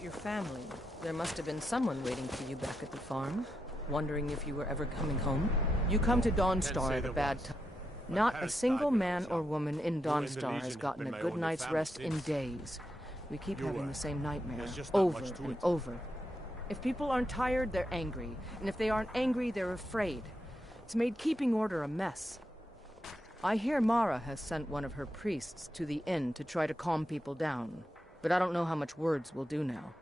about your family. There must have been someone waiting for you back at the farm, wondering if you were ever coming home. You come to Dawnstar at a bad time. Not a single man or woman in Dawnstar has gotten a good night's rest in days. We keep having the same nightmare, over and over. If people aren't tired, they're angry. And if they aren't angry, they're afraid. It's made keeping order a mess. I hear Mara has sent one of her priests to the inn to try to calm people down. But I don't know how much words will do now.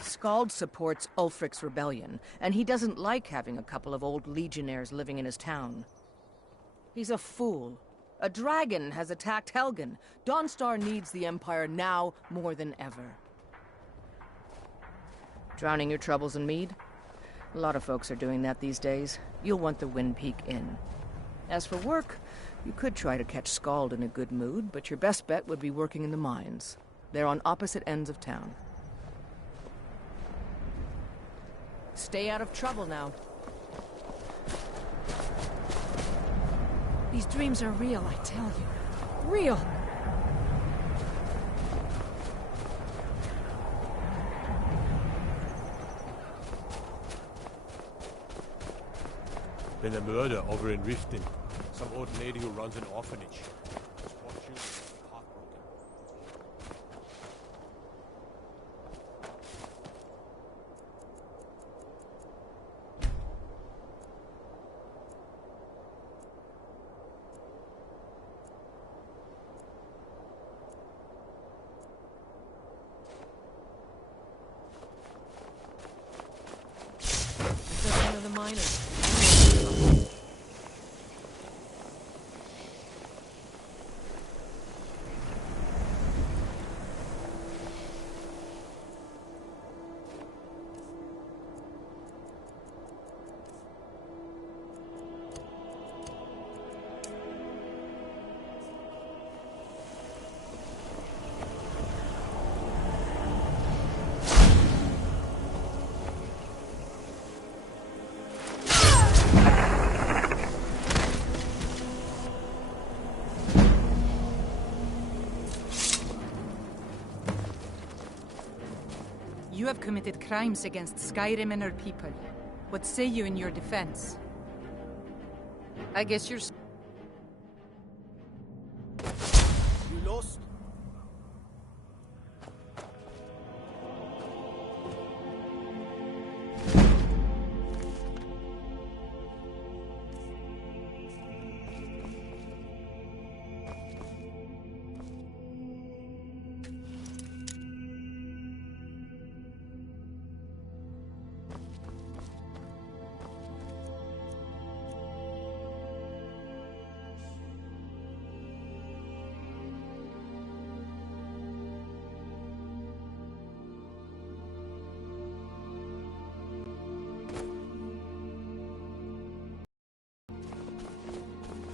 Skald supports Ulfric's rebellion, and he doesn't like having a couple of old legionnaires living in his town. He's a fool. A dragon has attacked Helgen. Dawnstar needs the Empire now more than ever. Drowning your troubles in mead? A lot of folks are doing that these days. You'll want the Wind Peak Inn. As for work, you could try to catch Skald in a good mood, but your best bet would be working in the mines. They're on opposite ends of town. Stay out of trouble now. These dreams are real, I tell you. Real! Been a murder over in Riften. Some old lady who runs an orphanage. Those poor children are heartbroken. That's one of the miners. You have committed crimes against Skyrim and her people. What say you in your defense? I guess you're... You lost?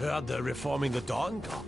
Heard they're reforming the Dawn Guard.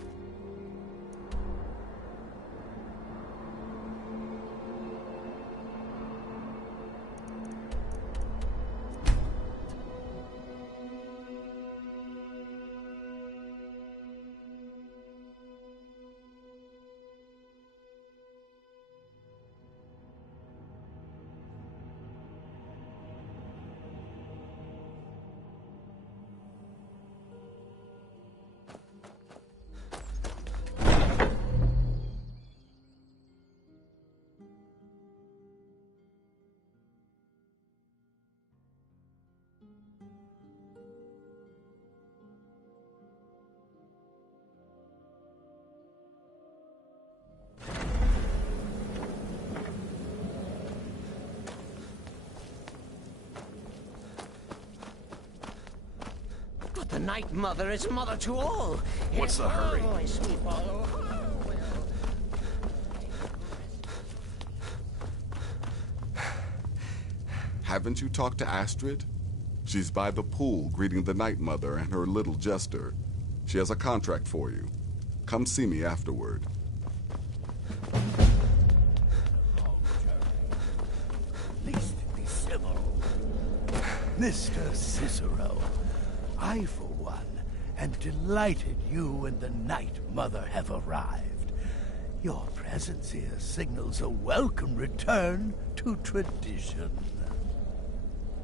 The Night Mother is mother to all. What's the hurry? Haven't you talked to Astrid? She's by the pool greeting the Night Mother and her little jester. She has a contract for you. Come see me afterward. Least be civil. Mr. Cicero, I, for one, am delighted you and the Night Mother have arrived. Your presence here signals a welcome return to tradition.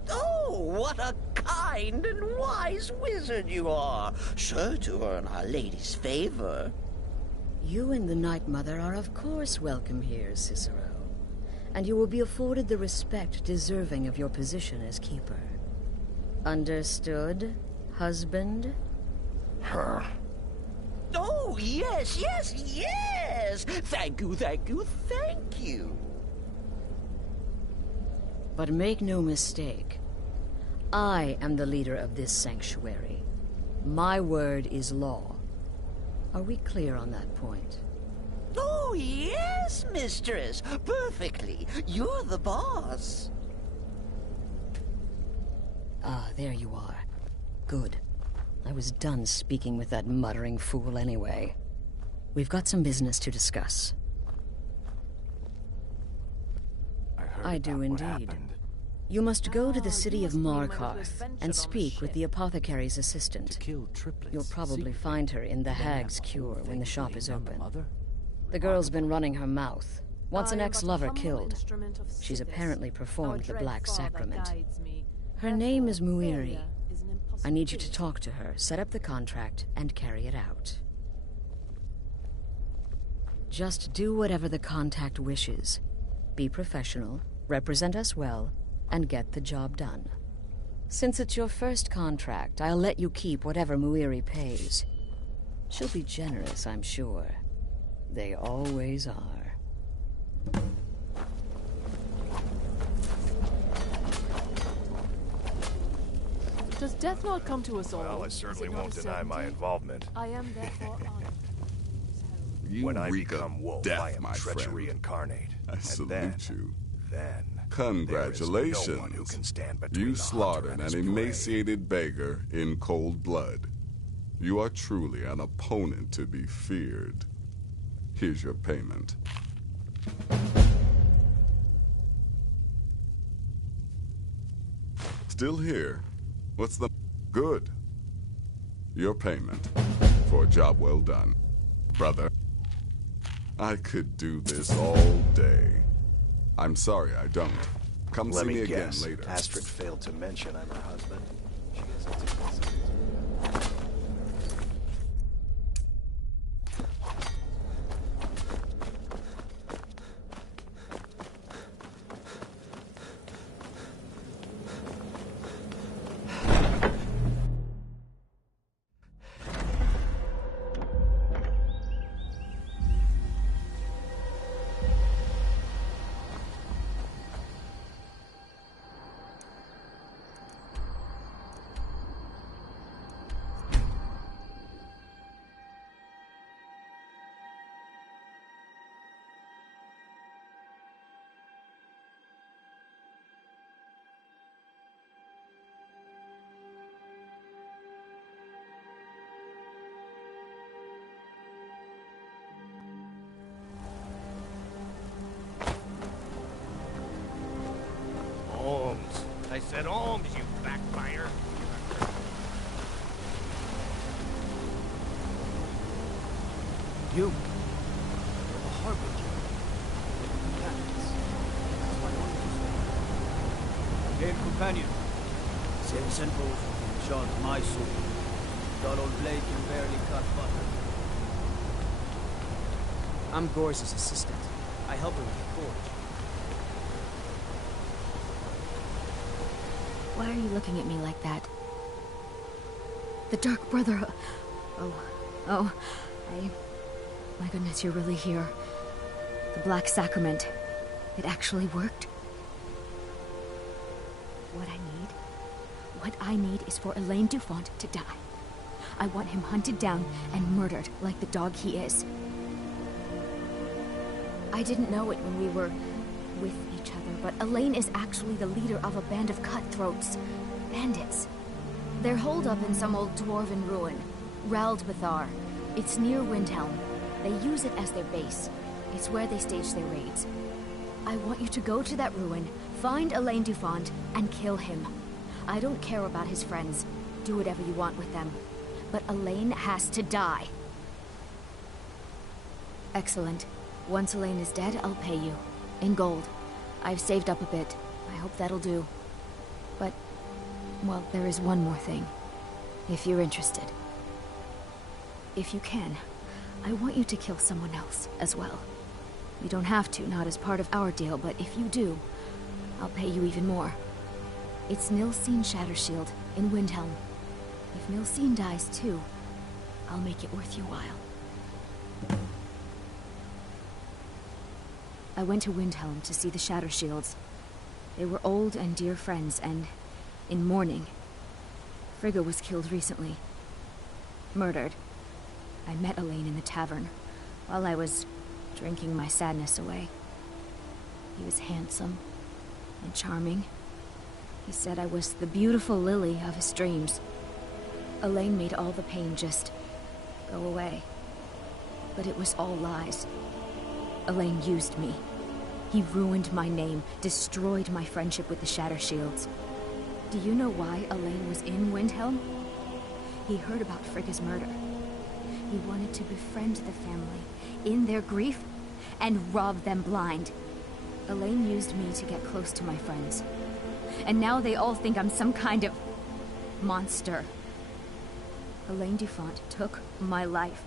Oh, what a kind and wise wizard you are! Sure to earn Our Lady's favor. You and the Night Mother are of course welcome here, Cicero. And you will be afforded the respect deserving of your position as keeper. Understood, husband? Her. Oh, yes, yes, yes! Thank you, thank you, thank you! But make no mistake. I am the leader of this sanctuary. My word is law. Are we clear on that point? Oh, yes, mistress! Perfectly! You're the boss! Ah, there you are. Good. I was done speaking with that muttering fool anyway. We've got some business to discuss. I do indeed. You must go to the city of Markarth and speak with the apothecary's assistant. You'll probably find her in the Hag's Cure when the shop is open. The girl's been running her mouth. Wants an ex-lover killed. She's apparently performed the Black Sacrament. Her name is Muiri. I need you to talk to her, set up the contract, and carry it out. Just do whatever the contact wishes. Be professional, represent us well, and get the job done. Since it's your first contract, I'll let you keep whatever Muiri pays. She'll be generous, I'm sure. They always are. Does death not come to us all? Well, I certainly won't deny my involvement. I am therefore honored. When I reek of become wolf, death, I am my treachery friend. incarnate. I And salute you. Then, Congratulations. there is no one who can stand between You the hunter slaughtered and an his prey. emaciated beggar in cold blood. You are truly an opponent to be feared. Here's your payment. Still here? What's the... Good. Your payment for a job well done. Brother, I could do this all day. I'm sorry I don't. Come Let see me me again guess. later. Astrid failed to mention I'm her husband. She Arms. I said arms, you backfire. You. You're the harbinger. That's why I wanted to stay. Hail, companion. Send Senpos in charge of my sword. That old blade can barely cut butter. I'm Gore's assistant. I help her with the forge. Why are you looking at me like that? The Dark Brother... Oh, my goodness, you're really here. The Black Sacrament. It actually worked. What I need is for Elaine Dufont to die. I want him hunted down and murdered like the dog he is. I didn't know it when we were with each other, but Elaine is actually the leader of a band of cutthroats. Bandits. They're holed up in some old dwarven ruin. Raldbethar. It's near Windhelm. They use it as their base. It's where they stage their raids. I want you to go to that ruin, find Elaine Dufont, and kill him. I don't care about his friends. Do whatever you want with them. But Elaine has to die. Excellent. Once Elaine is dead, I'll pay you. In gold. I've saved up a bit. I hope that'll do. But, well, there is one more thing. If you're interested. If you can, I want you to kill someone else as well. You don't have to, not as part of our deal, but if you do, I'll pay you even more. It's Nilsine Shattershield in Windhelm. If Nilsine dies too, I'll make it worth your while. I went to Windhelm to see the Shattershields. They were old and dear friends, and in mourning. Frigga was killed recently. Murdered. I met Elaine in the tavern, while I was drinking my sadness away. He was handsome and charming. He said I was the beautiful lily of his dreams. Elaine made all the pain just go away. But it was all lies. Elaine used me. He ruined my name, destroyed my friendship with the Shattershields. Do you know why Elaine was in Windhelm? He heard about Frigga's murder. He wanted to befriend the family in their grief and rob them blind. Elaine used me to get close to my friends. And now they all think I'm some kind of monster. Elaine Dufont took my life,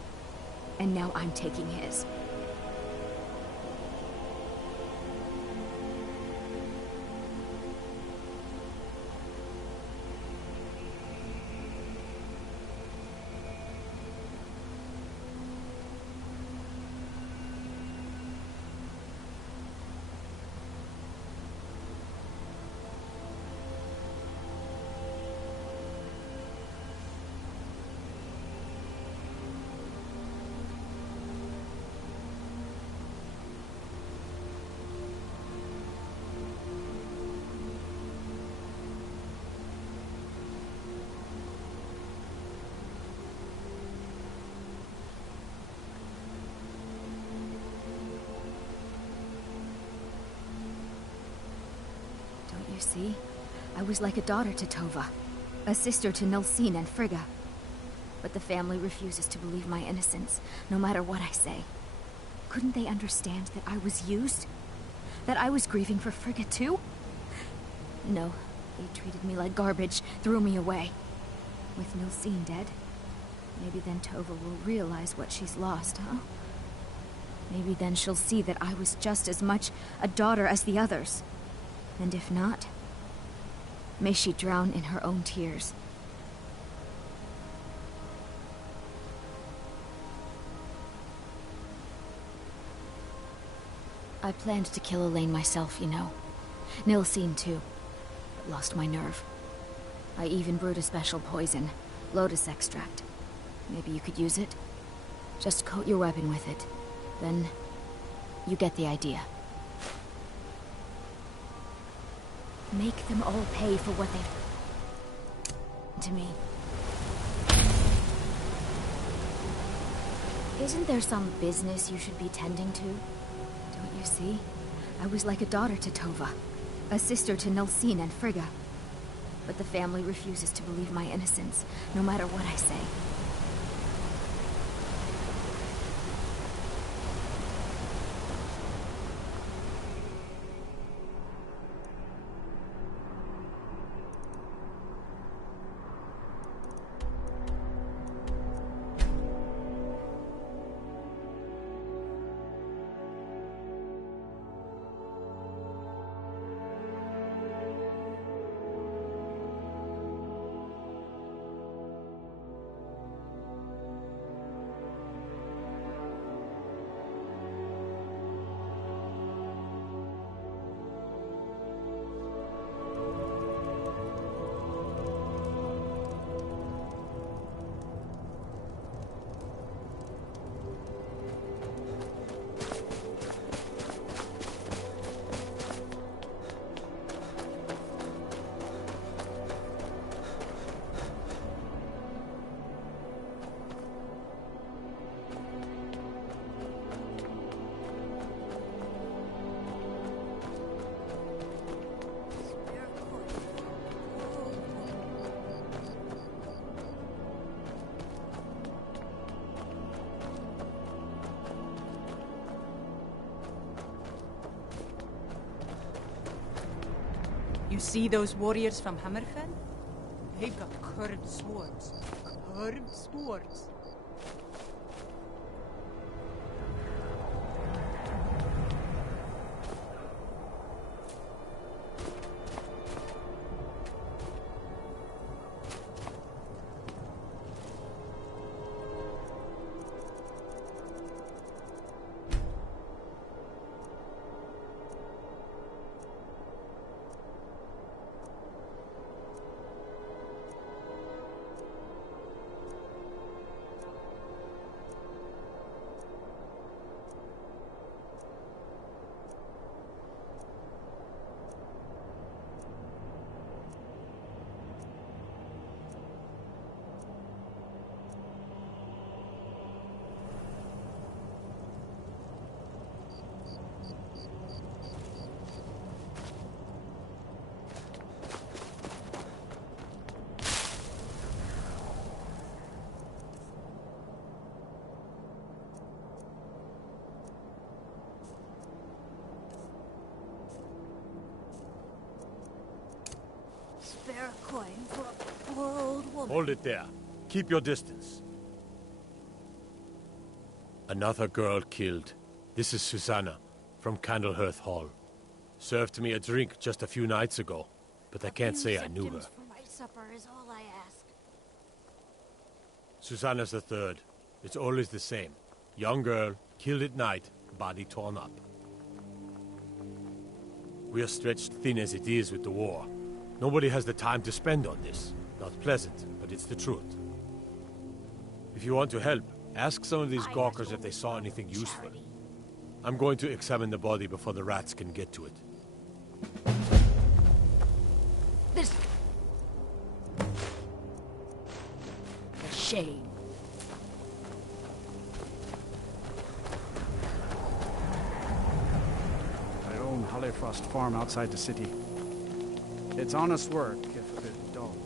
and now I'm taking his. See? I was like a daughter to Tova, a sister to Nilsine and Frigga. But the family refuses to believe my innocence, no matter what I say. Couldn't they understand that I was used? That I was grieving for Frigga too? No, they treated me like garbage, threw me away. With Nilsine dead, maybe then Tova will realize what she's lost, huh? Maybe then she'll see that I was just as much a daughter as the others. And if not, may she drown in her own tears. I planned to kill Elaine myself, you know. Nilsine too, but lost my nerve. I even brewed a special poison, lotus extract. Maybe you could use it? Just coat your weapon with it. Then, you get the idea. Make them all pay for what they've done to me. Isn't there some business you should be tending to? Don't you see? I was like a daughter to Tova, a sister to Nilsine and Frigga. But the family refuses to believe my innocence, no matter what I say. You see those warriors from Hammerfell? They've got curved swords. Curved swords. Spare a coin for a poor old woman. Hold it there. Keep your distance. Another girl killed. This is Susanna, from Candlehearth Hall. Served me a drink just a few nights ago, but I can't say I knew her. For my supper is all I ask. Susanna's the third. It's always the same. Young girl, killed at night, body torn up. We are stretched thin as it is with the war. Nobody has the time to spend on this. Not pleasant, but it's the truth. If you want to help, ask some of these gawkers if they saw anything useful. I'm going to examine the body before the rats can get to it. This... A shame. I own Hollyfrost Farm outside the city. It's honest work, if a bit dull.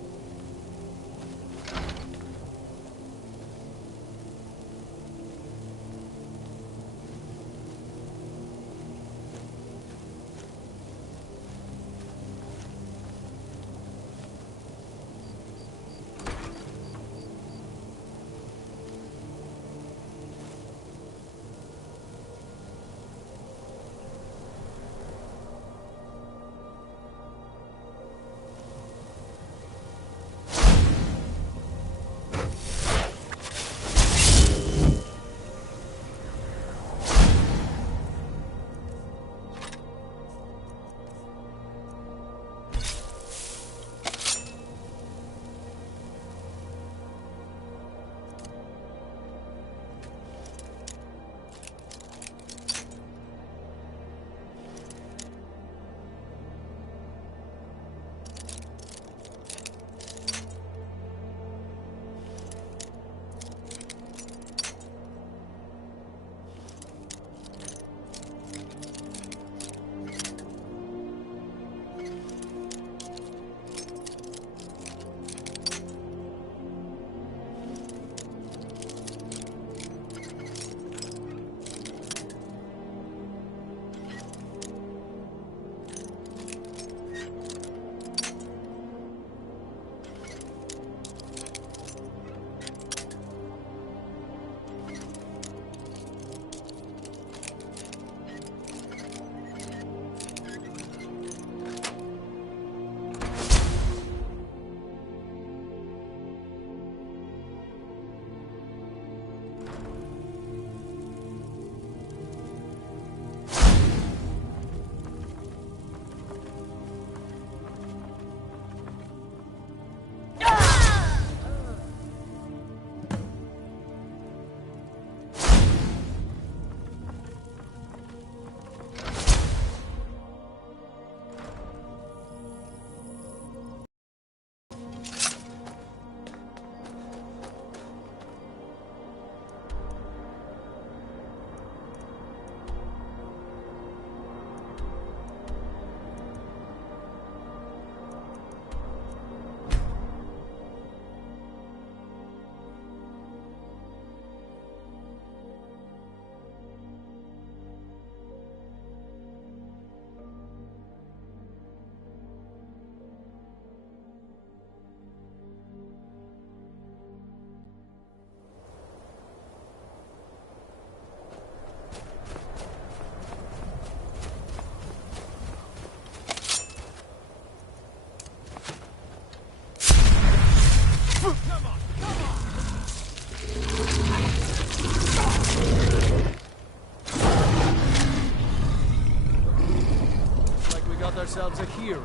yourselves a hero.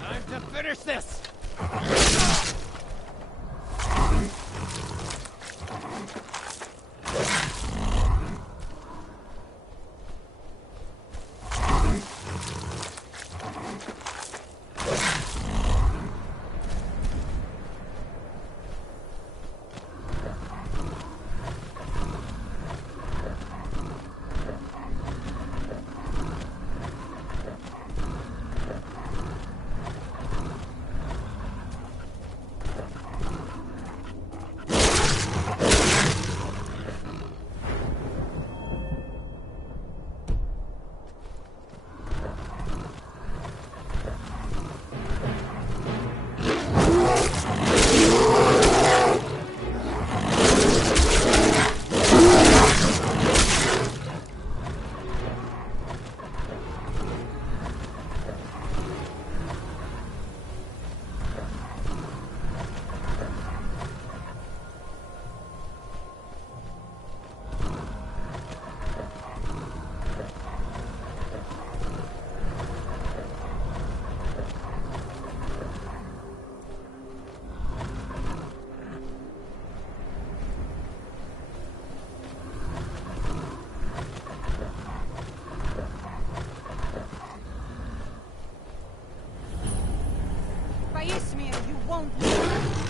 Time to finish this! You won't live.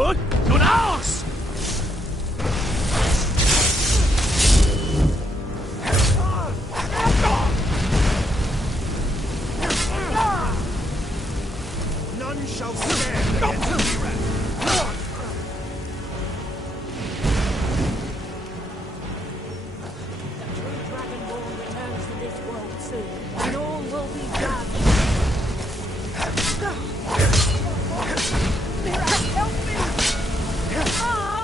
None shall stand against Iran. The true Dragonborn returns to this world soon, and all will be judged. Mira, help me! Ah!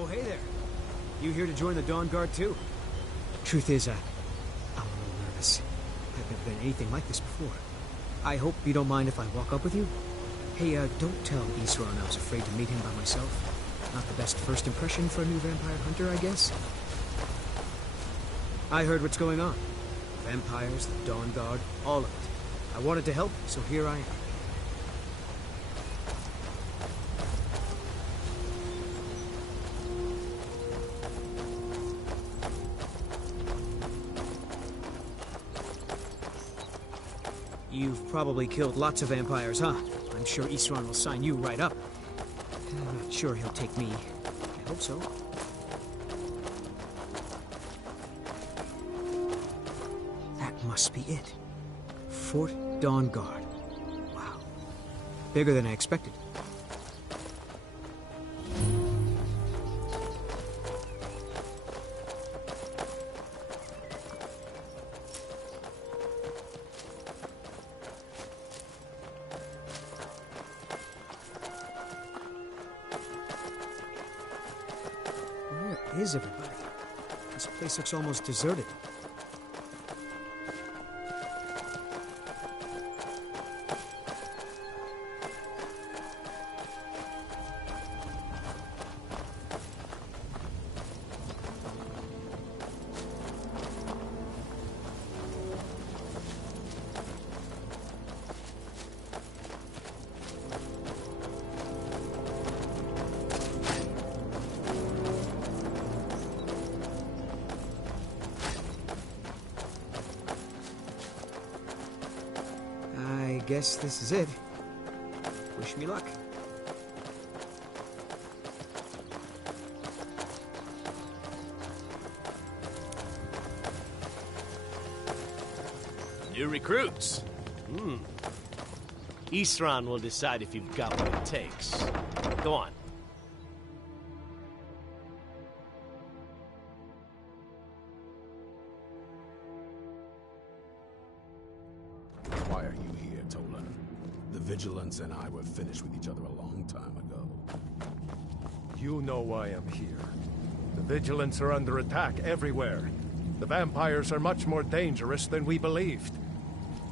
Oh, hey there. You here to join the Dawn Guard, too? Truth is, I'm a little nervous. I've never done anything like this before. I hope you don't mind if I walk up with you? Hey, don't tell Isran I was afraid to meet him by myself. Not the best first impression for a new vampire hunter, I guess. I heard what's going on. Vampires, the Dawn Guard, all of it. I wanted to help, so here I am. You've probably killed lots of vampires, huh? I'm sure Isran will sign you right up. I'm not sure he'll take me. I hope so. That must be it. Fort Dawn Guard. Wow. Bigger than I expected. Where is everybody? This place looks almost deserted. I guess this is it. Wish me luck. New recruits. Isran will decide if you've got what it takes. Go on. Why are you here, Tolan? The Vigilance and I were finished with each other a long time ago. You know why I'm here. The Vigilance are under attack everywhere. The vampires are much more dangerous than we believed.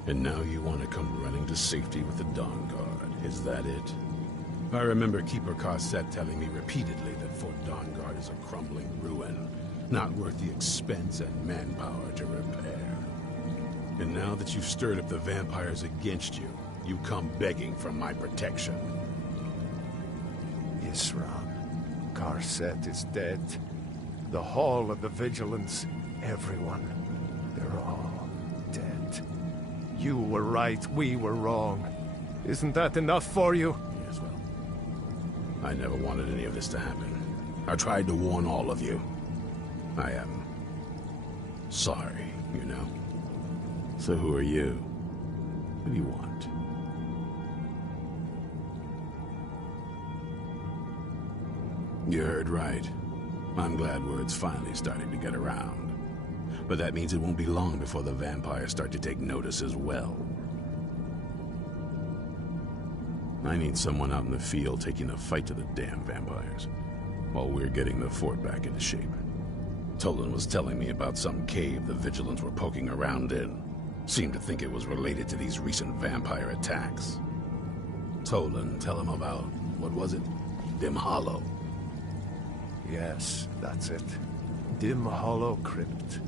And now you want to come running to safety with the Dawn Guard, is that it? I remember Keeper Carset telling me repeatedly that Fort Dawn Guard is a crumbling ruin, not worth the expense and manpower to repair. And now that you've stirred up the vampires against you, you come begging for my protection. Isran, Carset is dead. The Hall of the Vigilance, everyone, they're all dead. You were right, we were wrong. Isn't that enough for you? Yes, well, I never wanted any of this to happen. I tried to warn all of you. I am sorry, you know. So who are you? What do you want? You heard right. I'm glad word's finally starting to get around. But that means it won't be long before the vampires start to take notice as well. I need someone out in the field taking the fight to the damn vampires, while we're getting the fort back into shape. Tolan was telling me about some cave the Vigilants were poking around in. Seemed to think it was related to these recent vampire attacks. Tolan, tell him about, what was it? Dim Hollow. Yes, that's it. Dim Hollow Crypt.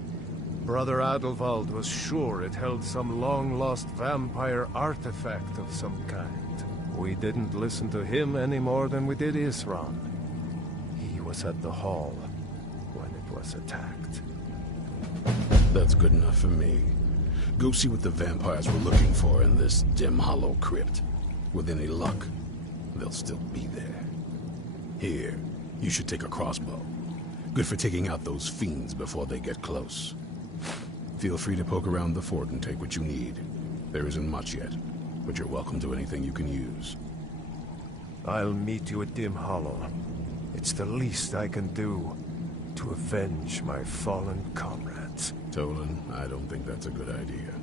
Brother Adelwald was sure it held some long-lost vampire artifact of some kind. We didn't listen to him any more than we did Isran. He was at the hall when it was attacked. That's good enough for me. Go see what the vampires were looking for in this Dim Hollow Crypt. With any luck, they'll still be there. Here, you should take a crossbow. Good for taking out those fiends before they get close. Feel free to poke around the fort and take what you need. There isn't much yet, but you're welcome to anything you can use. I'll meet you at Dim Hollow. It's the least I can do to avenge my fallen comrades. Tolan, I don't think that's a good idea.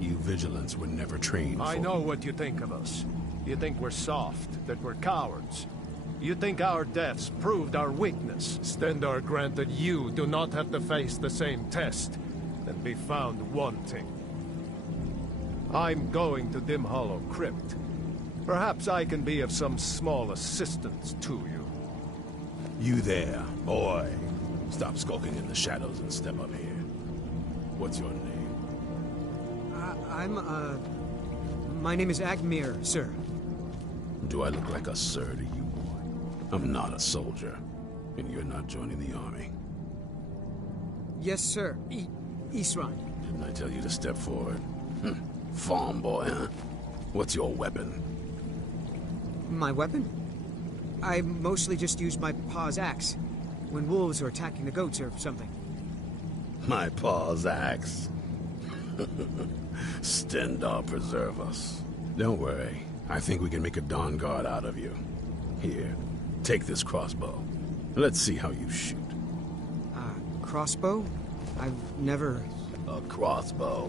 You Vigilants were never trained for... I know what you think of us. You think we're soft, that we're cowards. You think our deaths proved our weakness. Stendarr granted you do not have to face the same test and be found wanting. I'm going to Dim Hollow Crypt. Perhaps I can be of some small assistance to you. You there, boy. Stop skulking in the shadows and step up here. What's your name? My name is Agmir, sir. Do I look like a sir to you, boy? I'm not a soldier, and you're not joining the army. Yes, sir. Isran. Didn't I tell you to step forward? Farm boy, huh? What's your weapon? My weapon? I mostly just use my paw's axe when wolves are attacking the goats or something. My paw's axe. Stendarr preserve us. Don't worry. I think we can make a Dawn Guard out of you. Here, take this crossbow. Let's see how you shoot. Crossbow? I've never... A crossbow.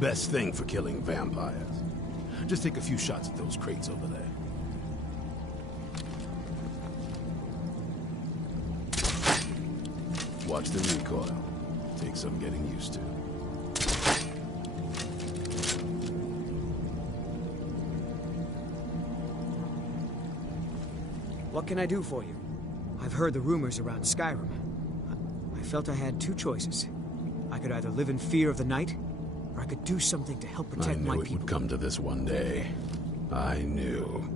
Best thing for killing vampires. Just take a few shots at those crates over there. Watch the recoil. Take some getting used to. What can I do for you? I've heard the rumors around Skyrim. I felt I had two choices. I could either live in fear of the night, or I could do something to help protect my people. I knew it would come to this one day. I knew.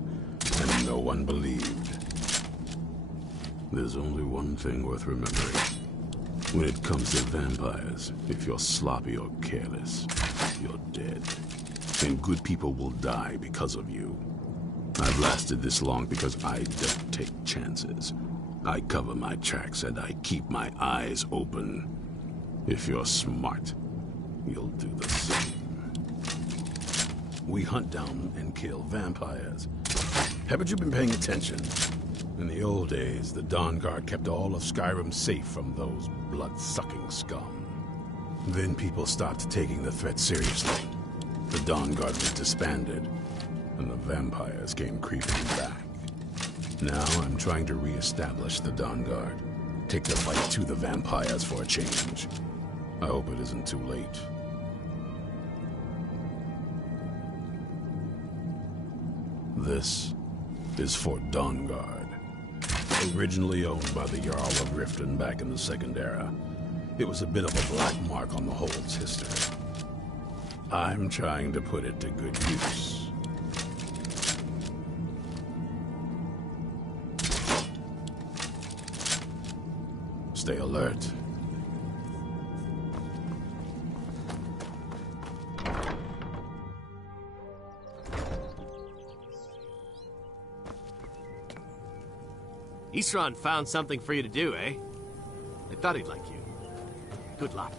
And no one believed. There's only one thing worth remembering. When it comes to vampires, if you're sloppy or careless, you're dead. And good people will die because of you. I've lasted this long because I don't take chances. I cover my tracks and I keep my eyes open. If you're smart, you'll do the same. We hunt down and kill vampires. Haven't you been paying attention? In the old days, the Dawn Guard kept all of Skyrim safe from those blood-sucking scum. Then people stopped taking the threat seriously. The Dawn Guard was disbanded, and the vampires came creeping back. Now I'm trying to re-establish the Dawn Guard. Take the fight to the vampires for a change. I hope it isn't too late. This is Fort Dawn Guard. Originally owned by the Jarl of Riften back in the Second Era, it was a bit of a black mark on the Hold's history. I'm trying to put it to good use. Stay alert. Isran found something for you to do, eh? I thought he'd like you. Good luck.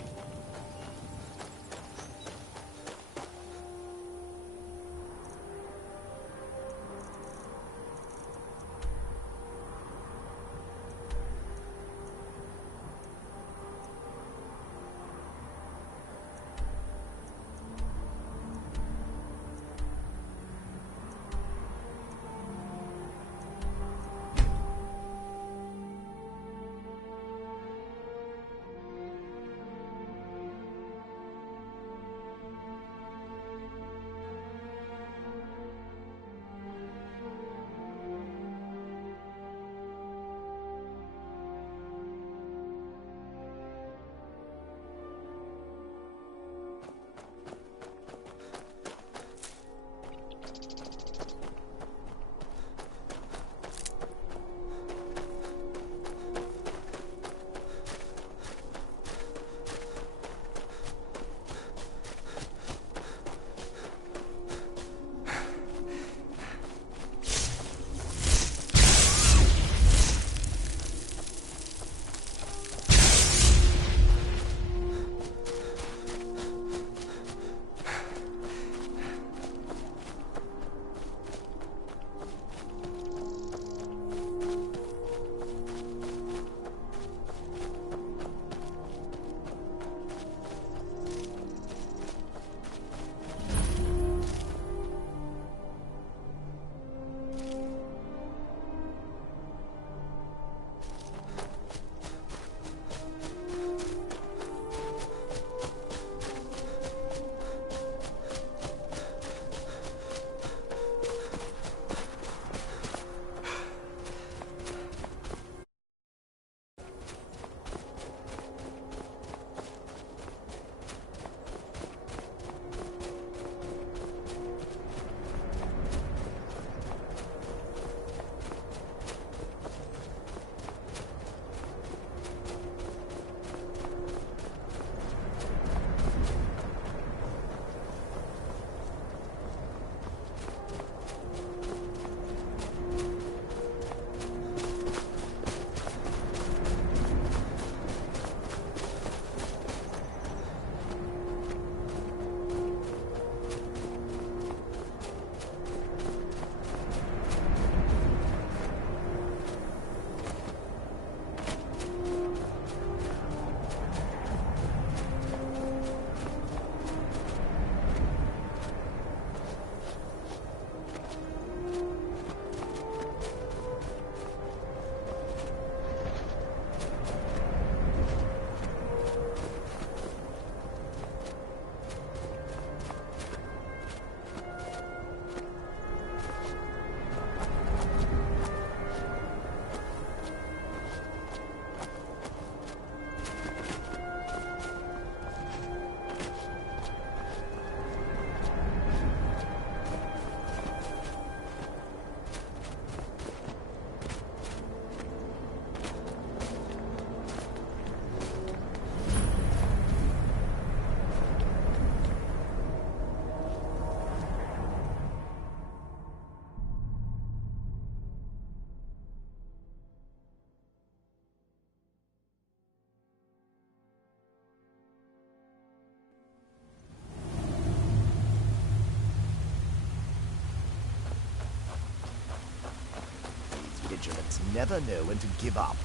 Vigilants never know when to give up.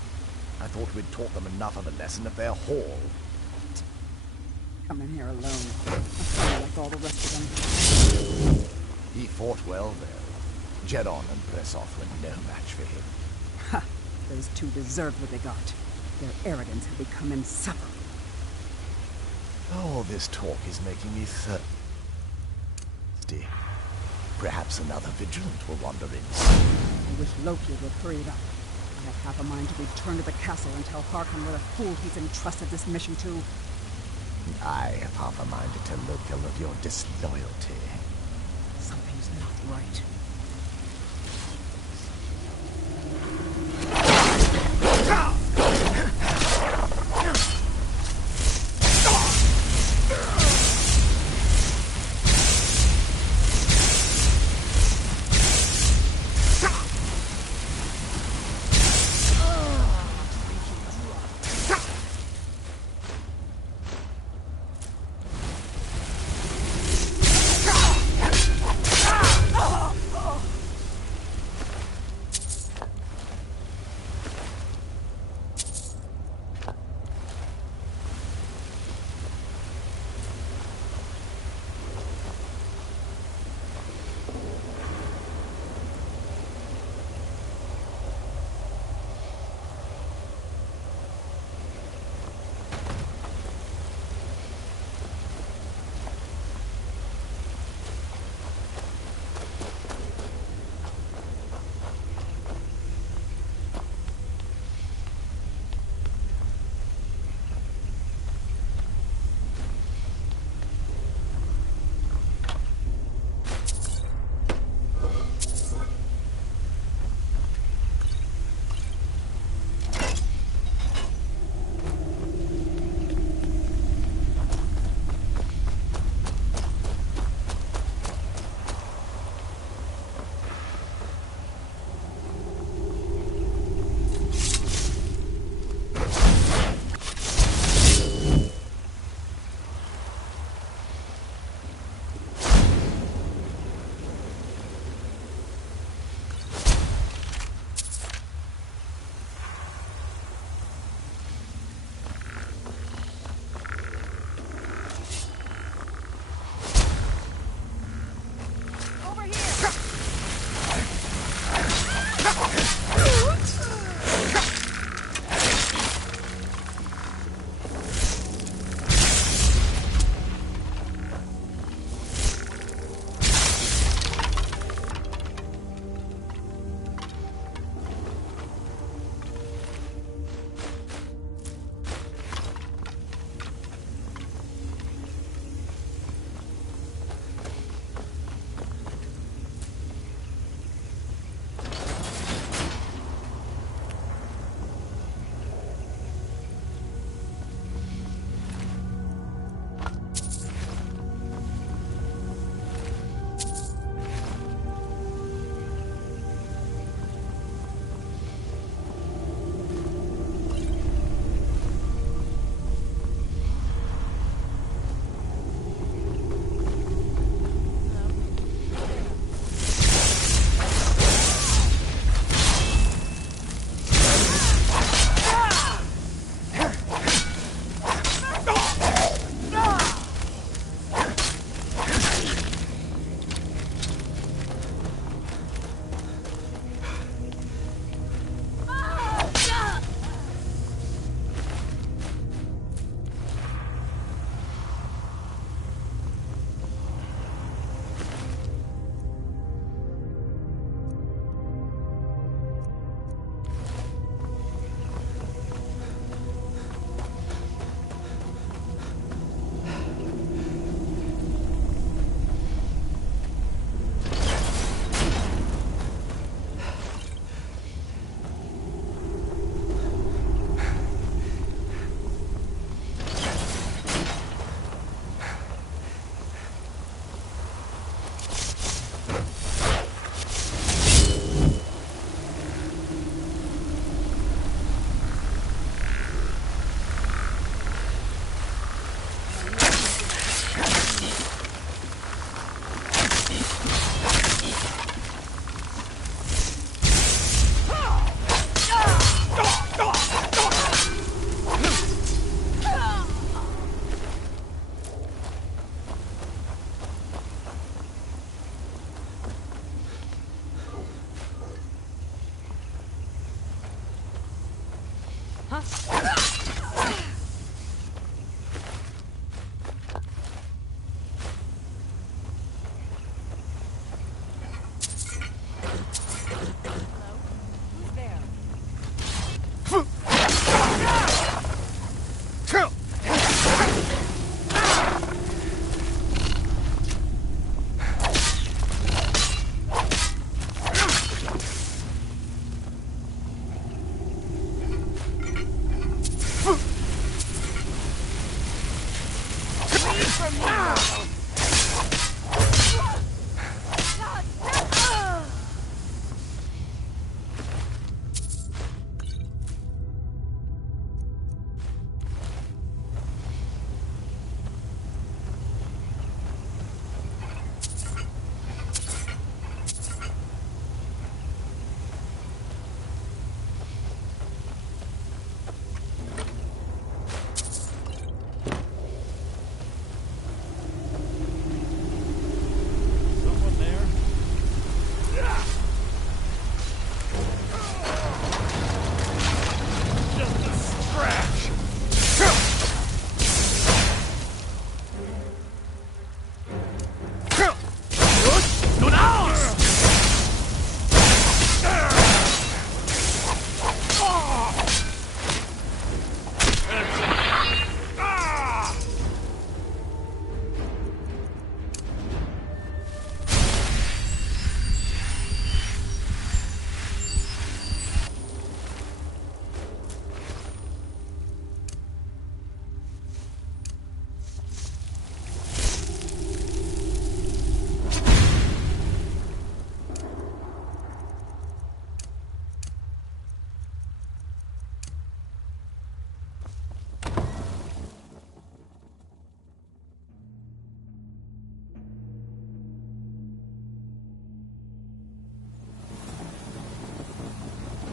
I thought we'd taught them enough of a lesson at their hall. Come in here alone. I like all the rest of them. He fought well, though. Jedon and Bressoff were no match for him. Ha! Those two deserved what they got. Their arrogance had become insufferable. All this talk is making me thirsty. Perhaps another vigilant will wander in. I wish Loki would hurry it up. I have half a mind to return to the castle and tell Harkon what a fool he's entrusted this mission to. I have half a mind to tell Loki of your disloyalty. Something's not right.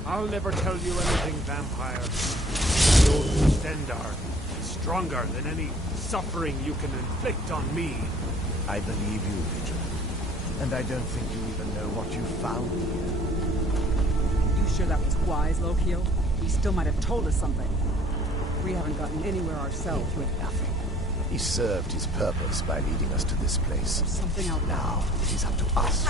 I'll never tell you anything, vampire. The old Stendar is stronger than any suffering you can inflict on me. I believe you, Vigil. And I don't think you even know what you found here. You sure that was wise, Lokiel? He still might have told us something. We haven't gotten anywhere ourselves with nothing. He served his purpose by leading us to this place. There's something out now. It is up to us.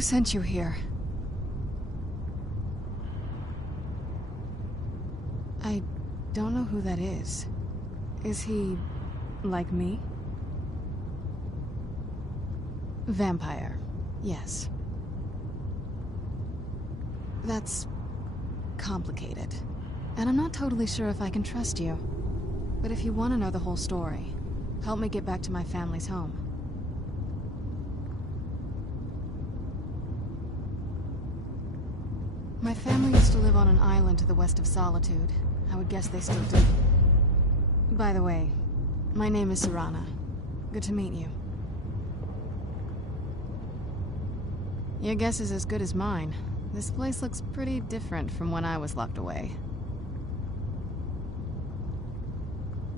Who sent you here? I don't know who that is. Is he like me? Vampire, yes. That's complicated. And I'm not totally sure if I can trust you. But if you want to know the whole story, help me get back to my family's home. My family used to live on an island to the west of Solitude. I would guess they still do. By the way, my name is Serana. Good to meet you. Your guess is as good as mine. This place looks pretty different from when I was locked away.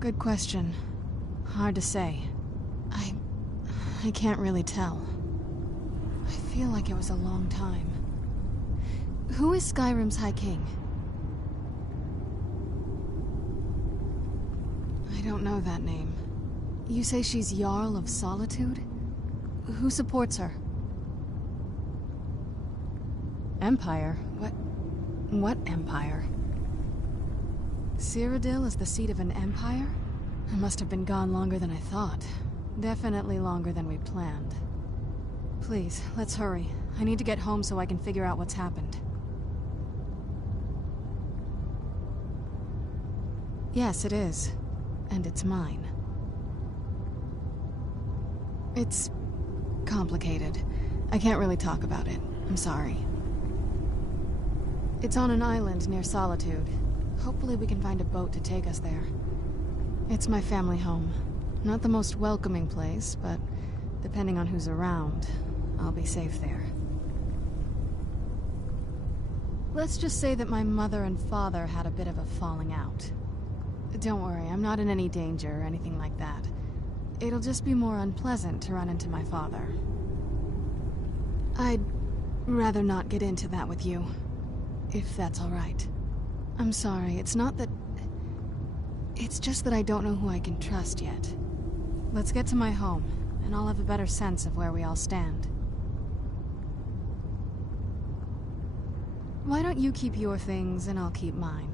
Good question. Hard to say. I can't really tell. I feel like it was a long time. Who is Skyrim's High King? I don't know that name. You say she's Jarl of Solitude? Who supports her? Empire? What empire? Cyrodiil is the seat of an empire? I must have been gone longer than I thought. Definitely longer than we planned. Please, let's hurry. I need to get home so I can figure out what's happened. Yes, it is. And it's mine. It's complicated. I can't really talk about it. I'm sorry. It's on an island near Solitude. Hopefully we can find a boat to take us there. It's my family home. Not the most welcoming place, but depending on who's around, I'll be safe there. Let's just say that my mother and father had a bit of a falling out. Don't worry, I'm not in any danger or anything like that. It'll just be more unpleasant to run into my father. I'd rather not get into that with you, if that's all right. I'm sorry, it's not that... It's just that I don't know who I can trust yet. Let's get to my home, and I'll have a better sense of where we all stand. Why don't you keep your things, and I'll keep mine?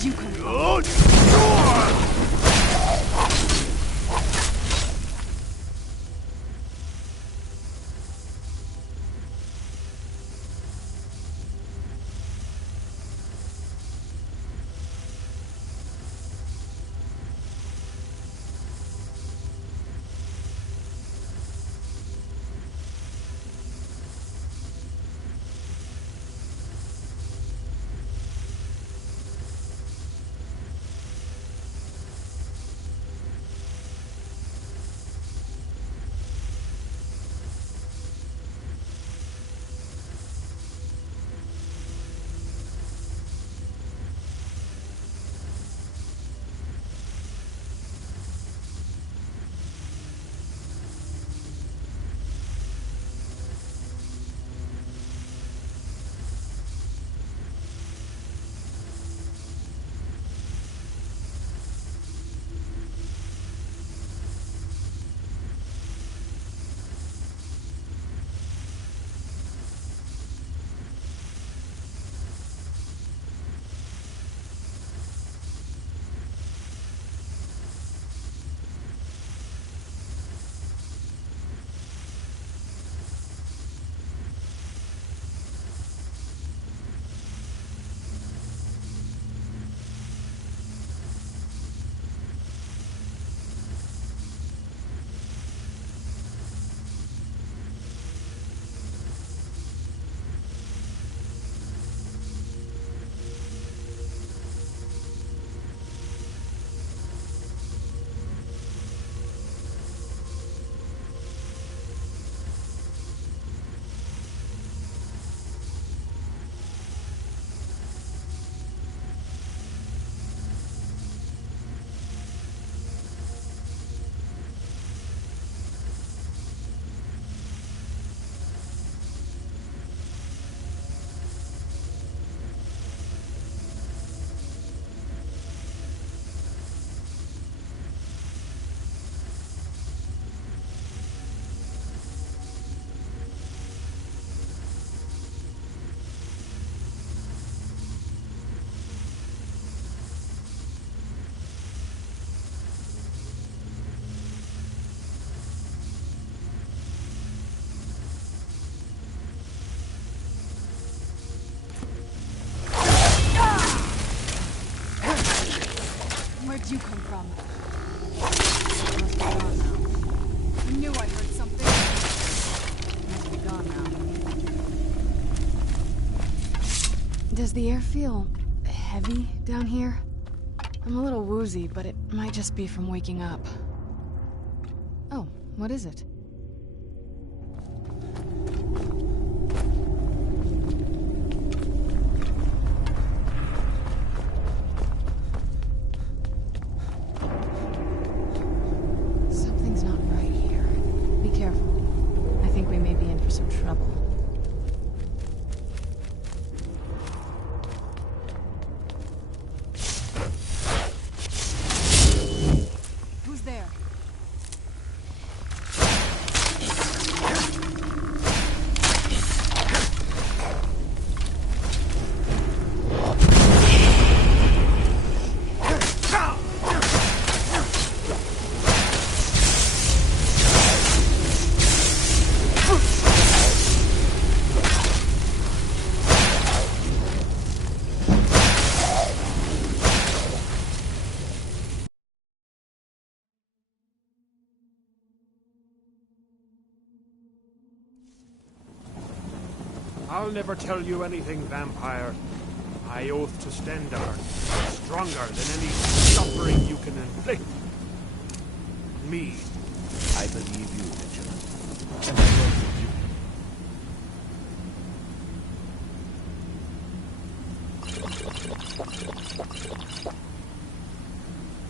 Where'd you come from? Where'd you come from? Must be gone now. I knew I heard something. Must be gone now. Does the air feel heavy down here? I'm a little woozy, but it might just be from waking up. Oh, what is it? Something's not right here. Be careful. I think we may be in for some trouble. Who's there? I'll never tell you anything, vampire. I oath to Stendarr, stronger than any suffering you can inflict. Me. I believe you, Vigilant. And I know that you...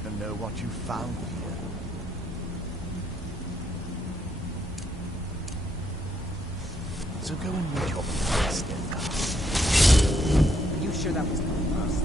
To know what you found here. So go and meet your friends, Stendarr. Are you sure that was something else?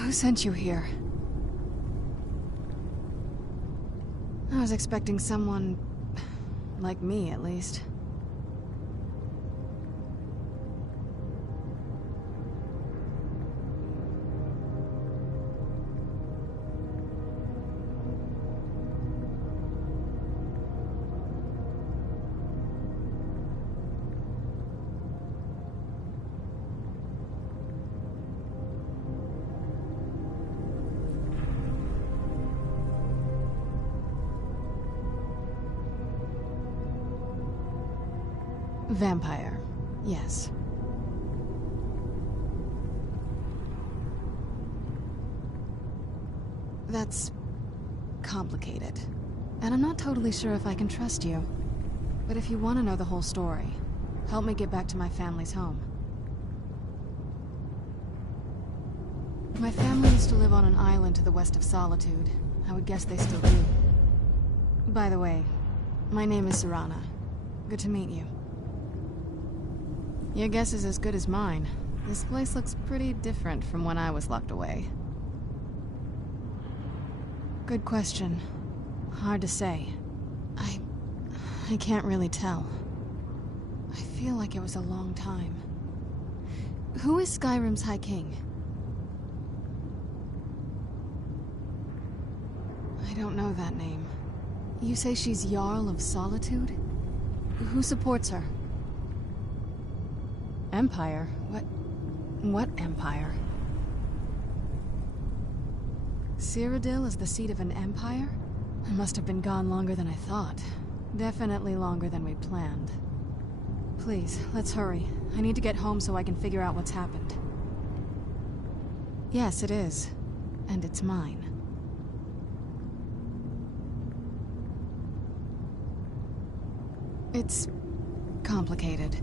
Who sent you here? I was expecting someone... like me, at least. Vampire, yes. That's complicated. And I'm not totally sure if I can trust you. But if you want to know the whole story, help me get back to my family's home. My family used to live on an island to the west of Solitude. I would guess they still do. By the way, my name is Serana. Good to meet you. Your guess is as good as mine. This place looks pretty different from when I was locked away. Good question. Hard to say. I can't really tell. I feel like it was a long time. Who is Skyrim's High King? I don't know that name. You say she's Jarl of Solitude? Who supports her? Empire? What empire? Cyrodiil is the seat of an empire? I must have been gone longer than I thought. Definitely longer than we planned. Please, let's hurry. I need to get home so I can figure out what's happened. Yes, it is. And it's mine. It's complicated.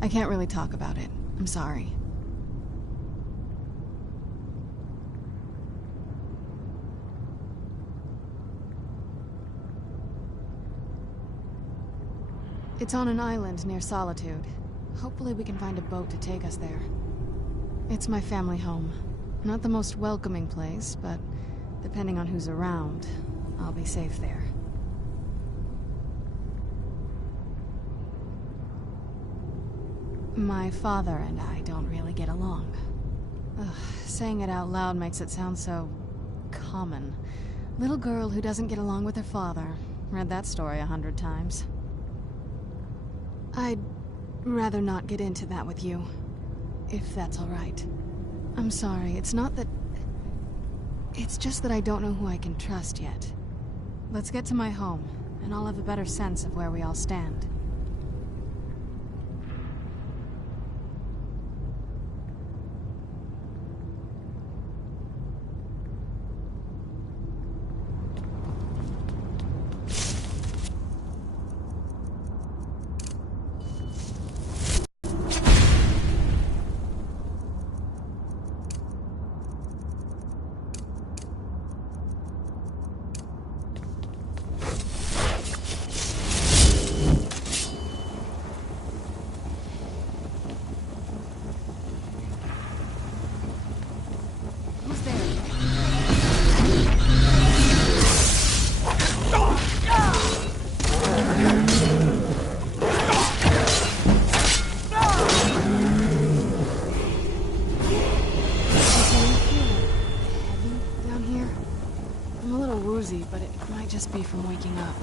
I can't really talk about it. I'm sorry. It's on an island near Solitude. Hopefully we can find a boat to take us there. It's my family home. Not the most welcoming place, but depending on who's around, I'll be safe there. My father and I don't really get along. Ugh, saying it out loud makes it sound so... common. Little girl who doesn't get along with her father. Read that story 100 times. I'd rather not get into that with you, if that's all right. I'm sorry, it's not that... It's just that I don't know who I can trust yet. Let's get to my home, and I'll have a better sense of where we all stand. But it might just be from waking up.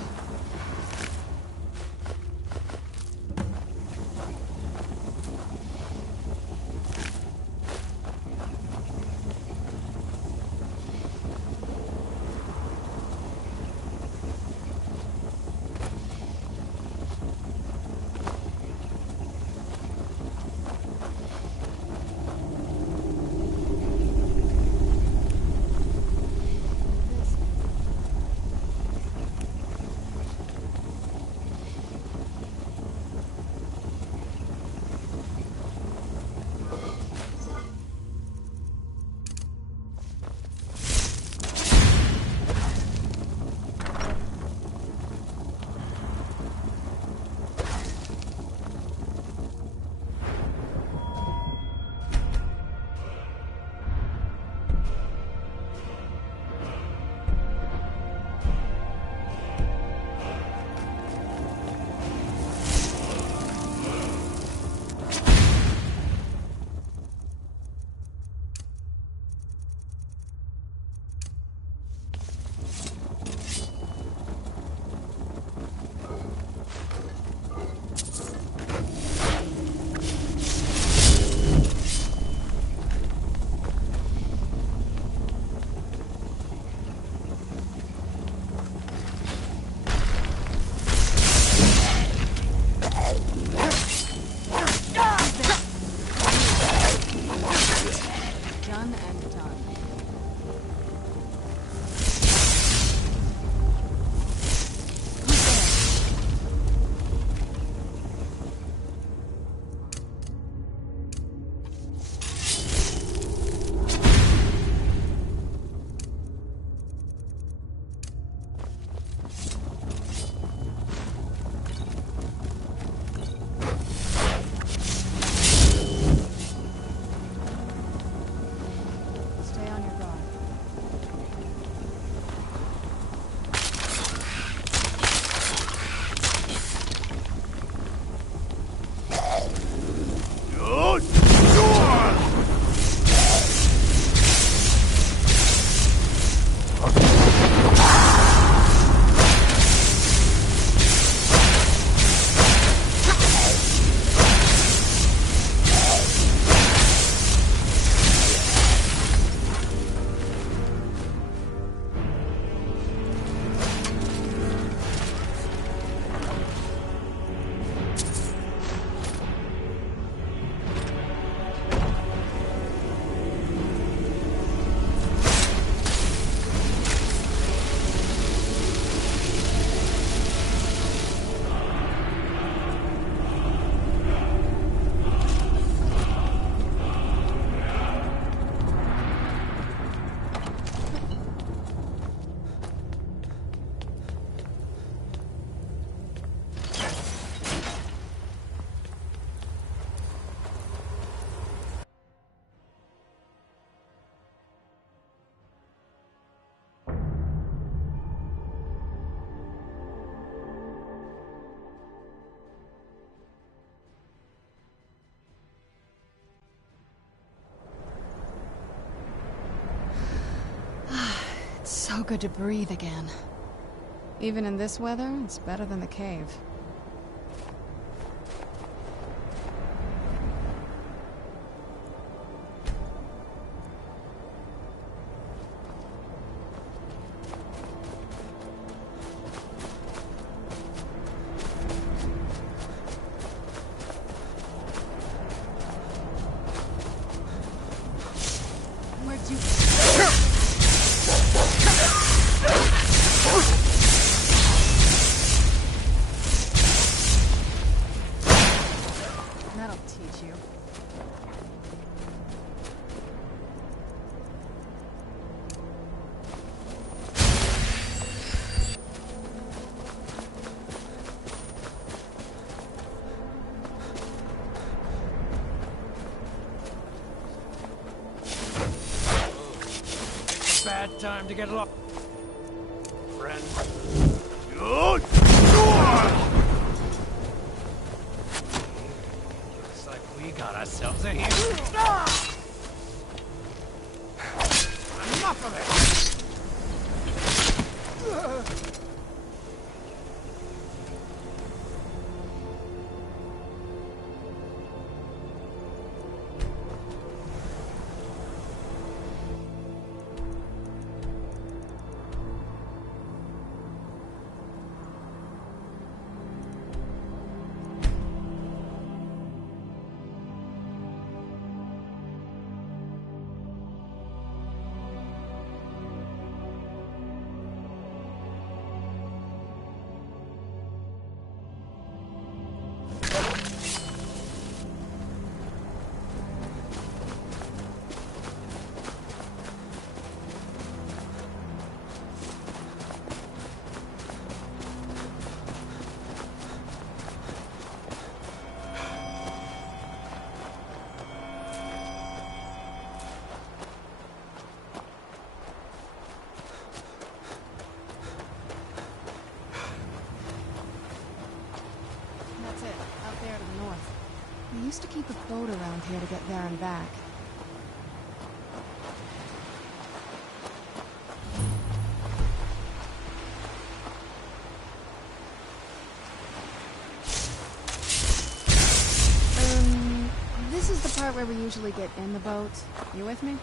so good to breathe again. Even in this weather, it's better than the cave. That'll teach you. It's a bad time to get lost, friend. Looks like we got ourselves a hero. Enough of it! That's it, out there to the north. We used to keep a boat around here to get there and back. This is the part where we usually get in the boat. You with me?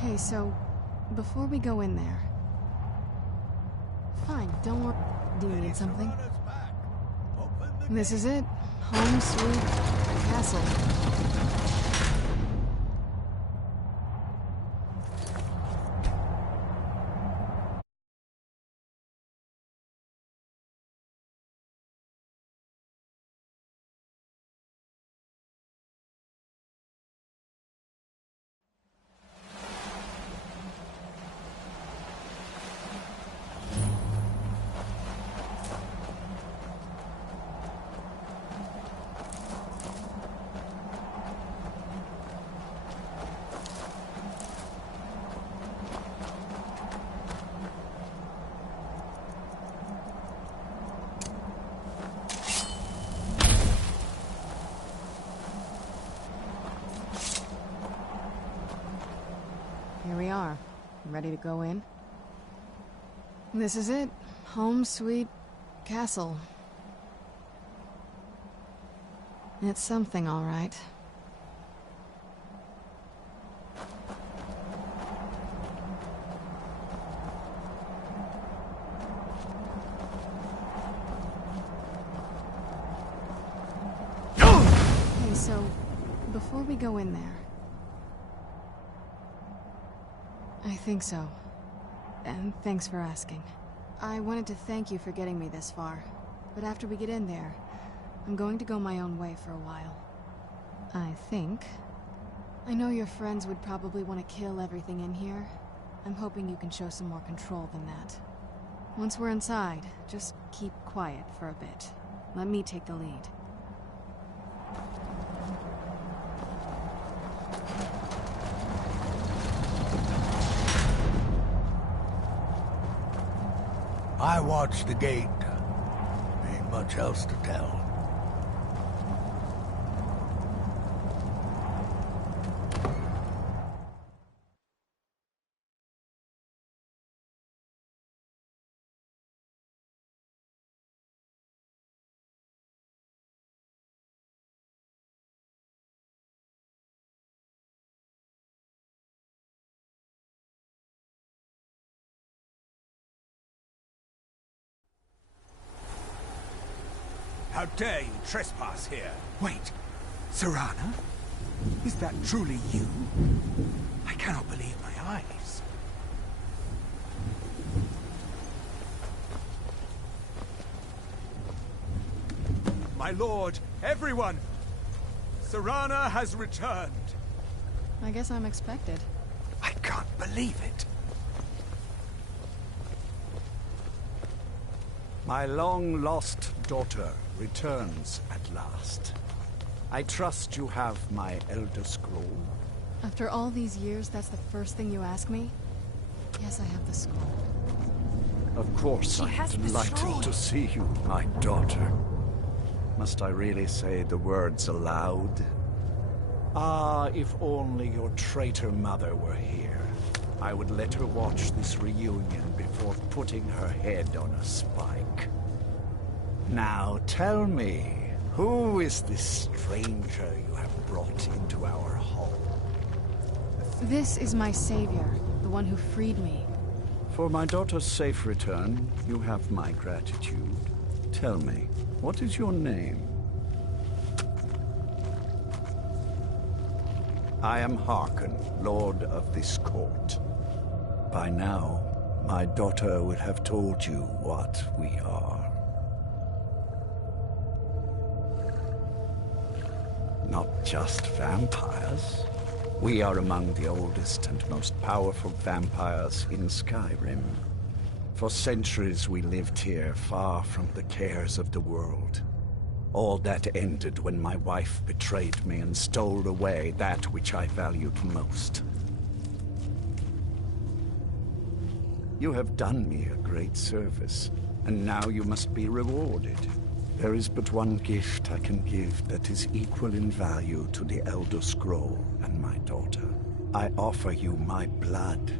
Hey, so, before we go in there... Fine, don't worry. Do you need something? This is it. Home sweet castle. Ready to go in? This is it. Home sweet castle. It's something, all right. Hey, so, before we go in there... I think so. And thanks for asking. I wanted to thank you for getting me this far, but after we get in there, I'm going to go my own way for a while. I think. I know your friends would probably want to kill everything in here. I'm hoping you can show some more control than that. Once we're inside, just keep quiet for a bit. Let me take the lead. I watched the gate. Ain't much else to tell. How dare you trespass here? Wait, Serana? Is that truly you? I cannot believe my eyes. My lord, everyone! Serana has returned. I guess I'm expected. I can't believe it. My long-lost daughter returns at last. I trust you have my Elder Scroll. After all these years, that's the first thing you ask me? Yes, I have the scroll. Of course, I'm delighted to see you, my daughter. Must I really say the words aloud? Ah, if only your traitor mother were here. I would let her watch this reunion before putting her head on a spike. Now tell me, who is this stranger you have brought into our home? This is my savior, the one who freed me. For my daughter's safe return, you have my gratitude. Tell me, what is your name? I am Harkon, Lord of this court. By now, my daughter would have told you what we are. Not just vampires. We are among the oldest and most powerful vampires in Skyrim. For centuries we lived here, far from the cares of the world. All that ended when my wife betrayed me and stole away that which I valued most. You have done me a great service, and now you must be rewarded. There is but one gift I can give that is equal in value to the Elder Scroll and my daughter. I offer you my blood.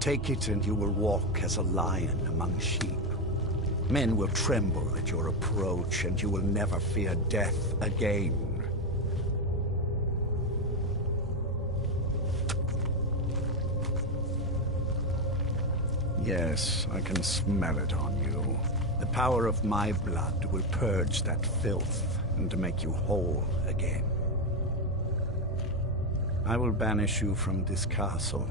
Take it and you will walk as a lion among sheep. Men will tremble at your approach and you will never fear death again. Yes, I can smell it on you. The power of my blood will purge that filth and make you whole again. I will banish you from this castle.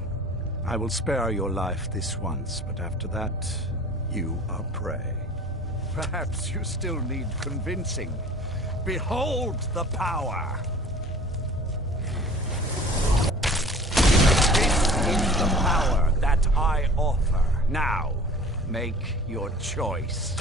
I will spare your life this once, but after that, you are prey. Perhaps you still need convincing. Behold the power! This is the power that I offer. Now, make your choice.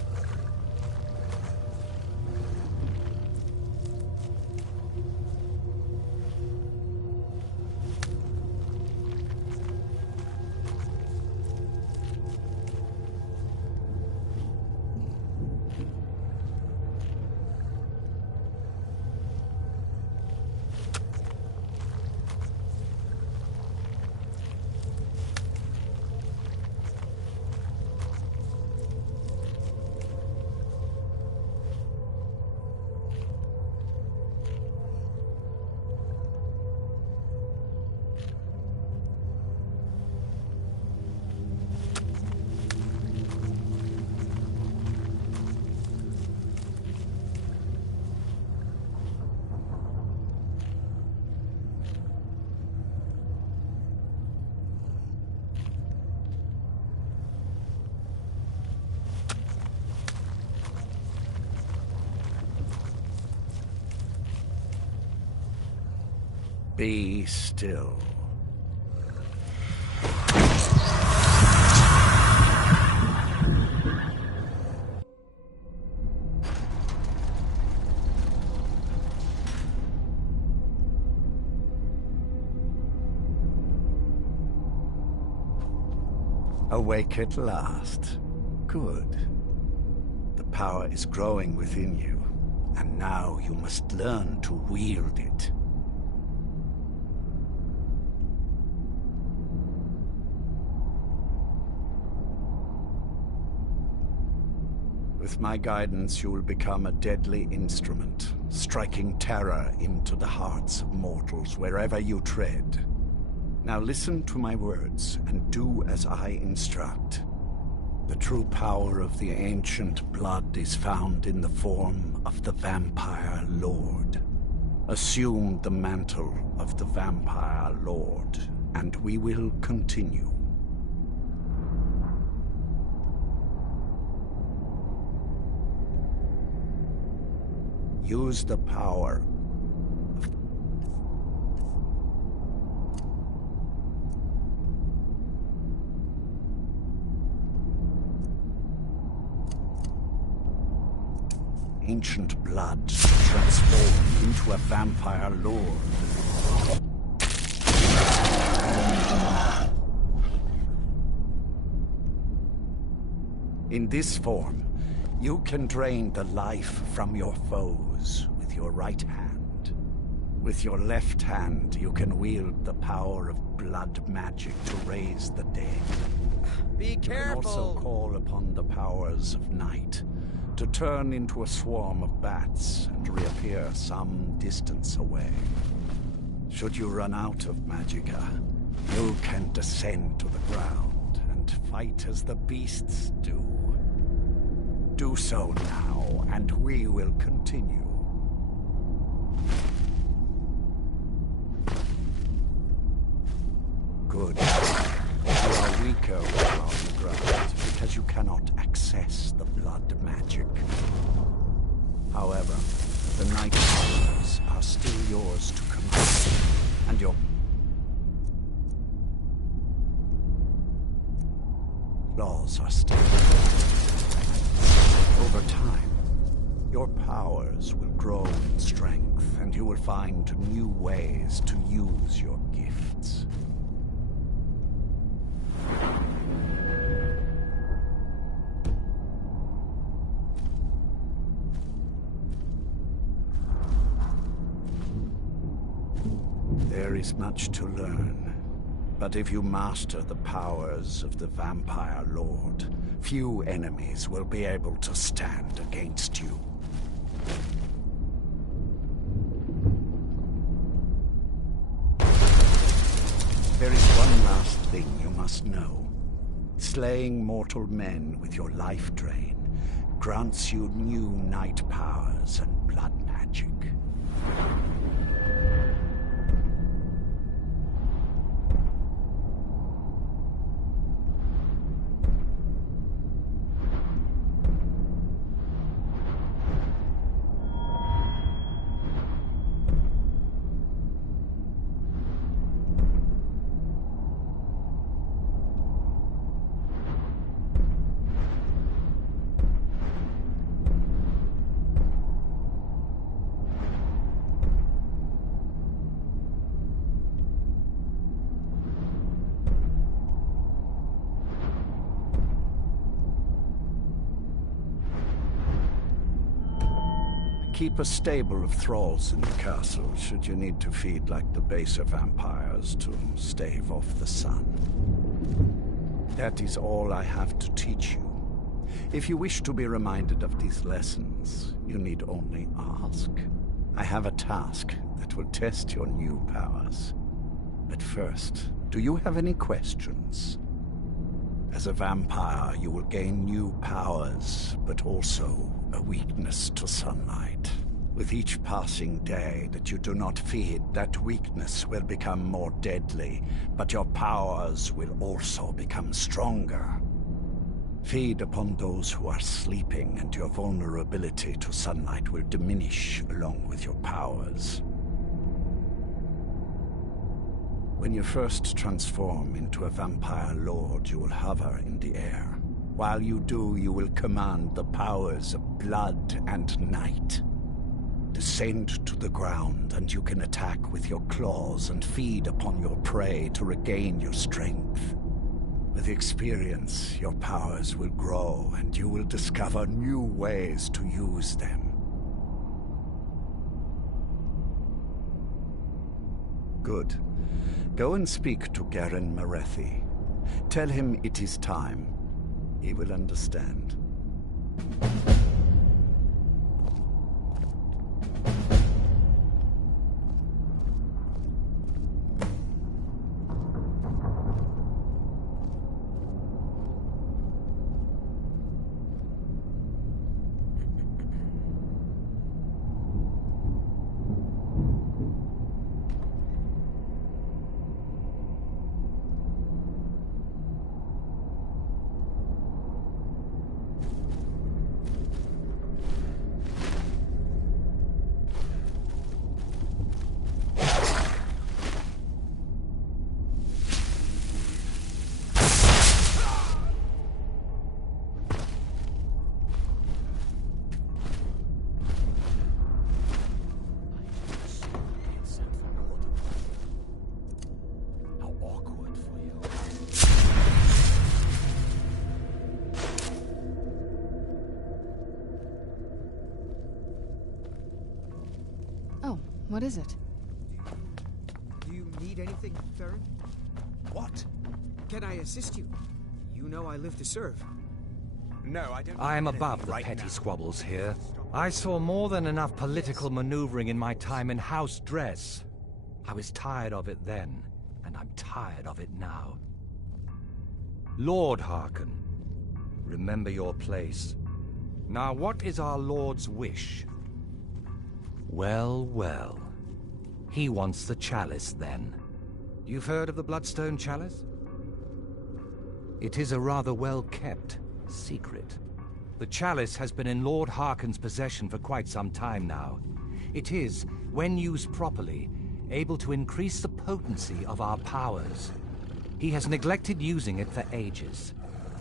Be still. Awake at last. Good. The power is growing within you, and now you must learn to wield it. With my guidance, you will become a deadly instrument, striking terror into the hearts of mortals wherever you tread. Now listen to my words, and do as I instruct. The true power of the ancient blood is found in the form of the Vampire Lord. Assume the mantle of the Vampire Lord, and we will continue. Use the power of ancient blood to transform into a Vampire Lord. In this form, you can drain the life from your foes with your right hand. With your left hand, you can wield the power of blood magic to raise the dead. Be careful! You can also call upon the powers of night to turn into a swarm of bats and reappear some distance away. Should you run out of magicka, you can descend to the ground and fight as the beasts do. Do so now, and we will continue. Good. You are weaker when on the ground, because you cannot access the blood magic. However, the night powers are still yours to command, and your laws are still over time, your powers will grow in strength, and you will find new ways to use your gifts. There is much to learn, but if you master the powers of the Vampire Lord, few enemies will be able to stand against you. There is one last thing you must know. Slaying mortal men with your life drain grants you new night powers and blood magic. Keep a stable of thralls in the castle, should you need to feed like the baser vampires to stave off the sun. That is all I have to teach you. If you wish to be reminded of these lessons, you need only ask. I have a task that will test your new powers. But first, do you have any questions? As a vampire, you will gain new powers, but also a weakness to sunlight. With each passing day that you do not feed, that weakness will become more deadly, but your powers will also become stronger. Feed upon those who are sleeping, and your vulnerability to sunlight will diminish along with your powers. When you first transform into a vampire lord, you will hover in the air. While you do, you will command the powers of blood and night. Descend to the ground, and you can attack with your claws and feed upon your prey to regain your strength. With experience, your powers will grow, and you will discover new ways to use them. Good. Go and speak to Garen Marethi. Tell him it is time. He will understand. What is it? Do you need anything, Farron? What? Can I assist you? You know I live to serve. No, I don't. I am above the petty squabbles here. I saw more than enough political maneuvering in my time in House Dress. I was tired of it then, and I'm tired of it now. Lord Harkon, remember your place. Now, what is our Lord's wish? Well, well. He wants the chalice, then. You've heard of the Bloodstone Chalice? It is a rather well-kept secret. The chalice has been in Lord Harkon's possession for quite some time now. It is, when used properly, able to increase the potency of our powers. He has neglected using it for ages.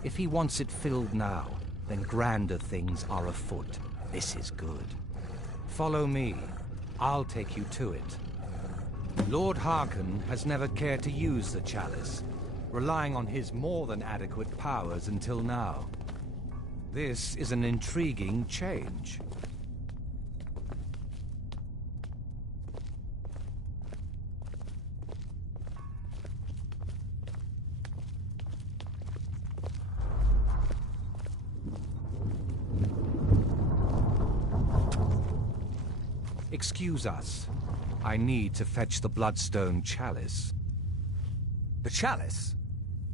If he wants it filled now, then grander things are afoot. This is good. Follow me. I'll take you to it. Lord Harkon has never cared to use the chalice, relying on his more than adequate powers until now. This is an intriguing change. Excuse us. I need to fetch the Bloodstone Chalice. The chalice?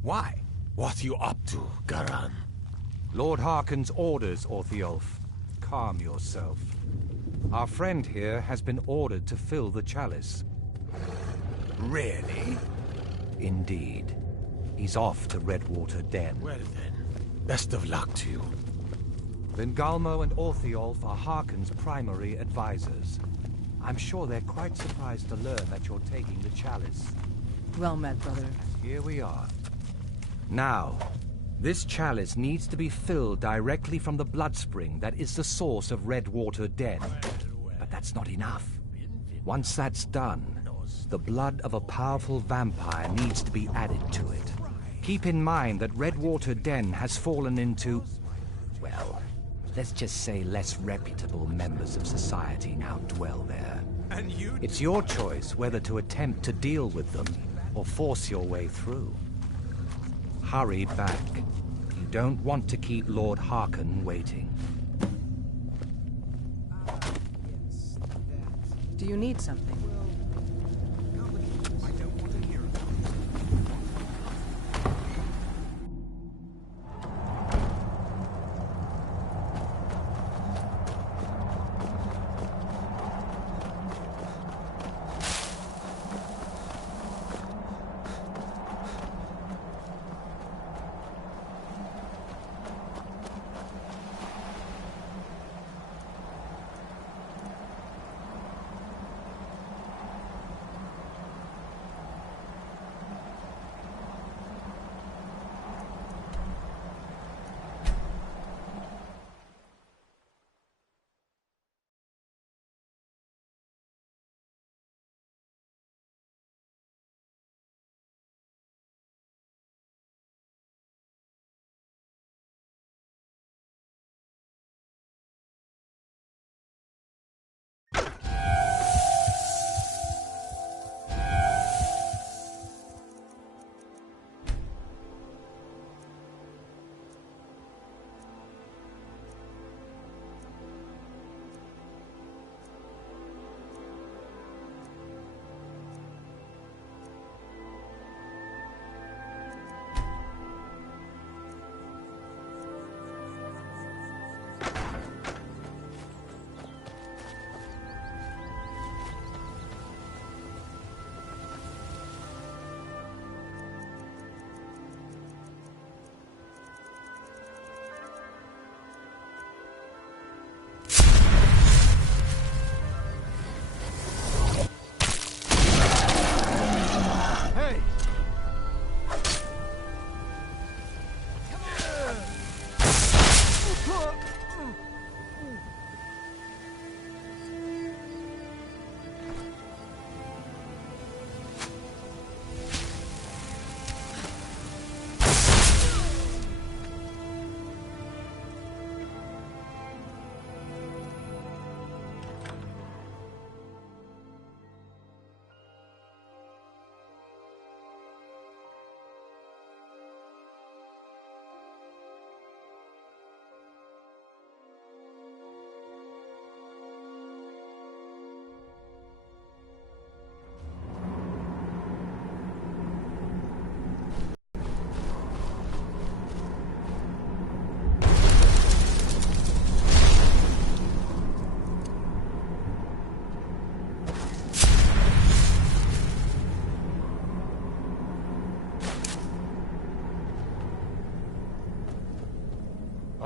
Why? What are you up to, Garan? Lord Harkon's orders, Orthiolf. Calm yourself. Our friend here has been ordered to fill the chalice. Really? Indeed. He's off to Redwater Den. Well then, best of luck to you. Vengalmo and Orthiolf are Harkon's primary advisors. I'm sure they're quite surprised to learn that you're taking the chalice. Well met, brother. Here we are. Now, this chalice needs to be filled directly from the blood spring that is the source of Redwater Den. But that's not enough. Once that's done, the blood of a powerful vampire needs to be added to it. Keep in mind that Redwater Den has fallen into, well, let's just say less reputable members of society now dwell there. It's your choice whether to attempt to deal with them or force your way through. Hurry back. You don't want to keep Lord Harkon waiting. Do you need something?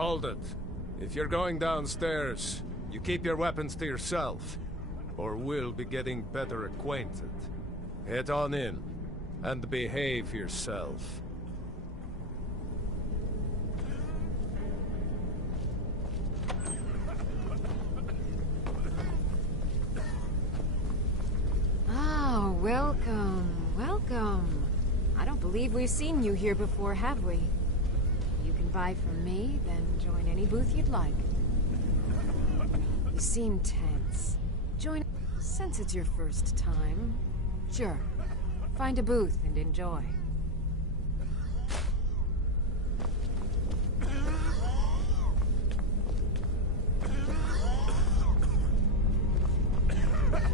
Hold it. If you're going downstairs, you keep your weapons to yourself, or we'll be getting better acquainted. Head on in, and behave yourself. Oh, welcome, welcome. I don't believe we've seen you here before, have we? You can buy from me, then join any booth you'd like. You seem tense. Join... Since it's your first time, sure. Find a booth and enjoy.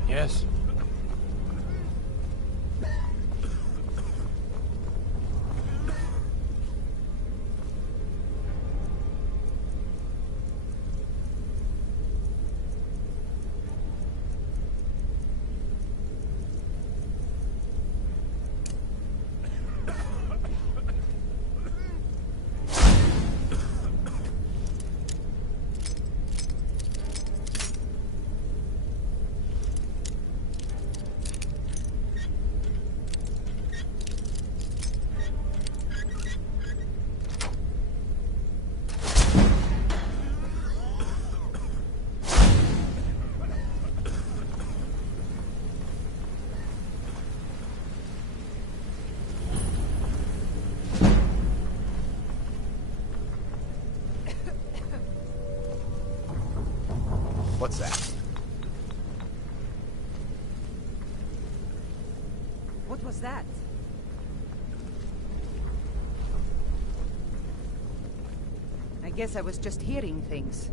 Yes? What's that? What was that? I guess I was just hearing things.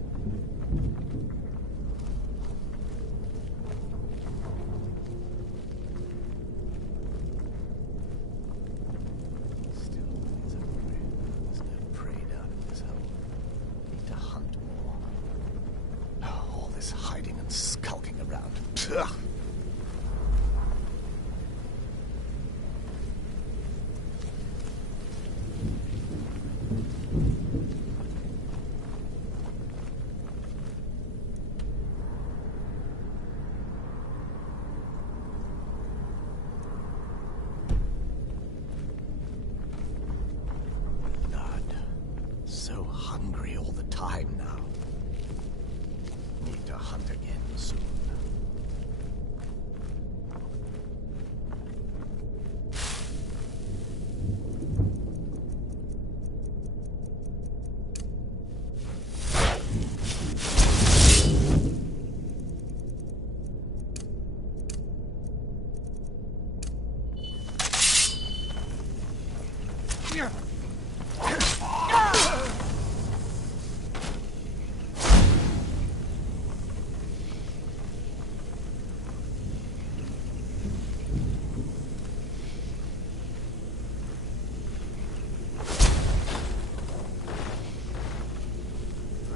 So hungry all the time now. Need to hunt again soon.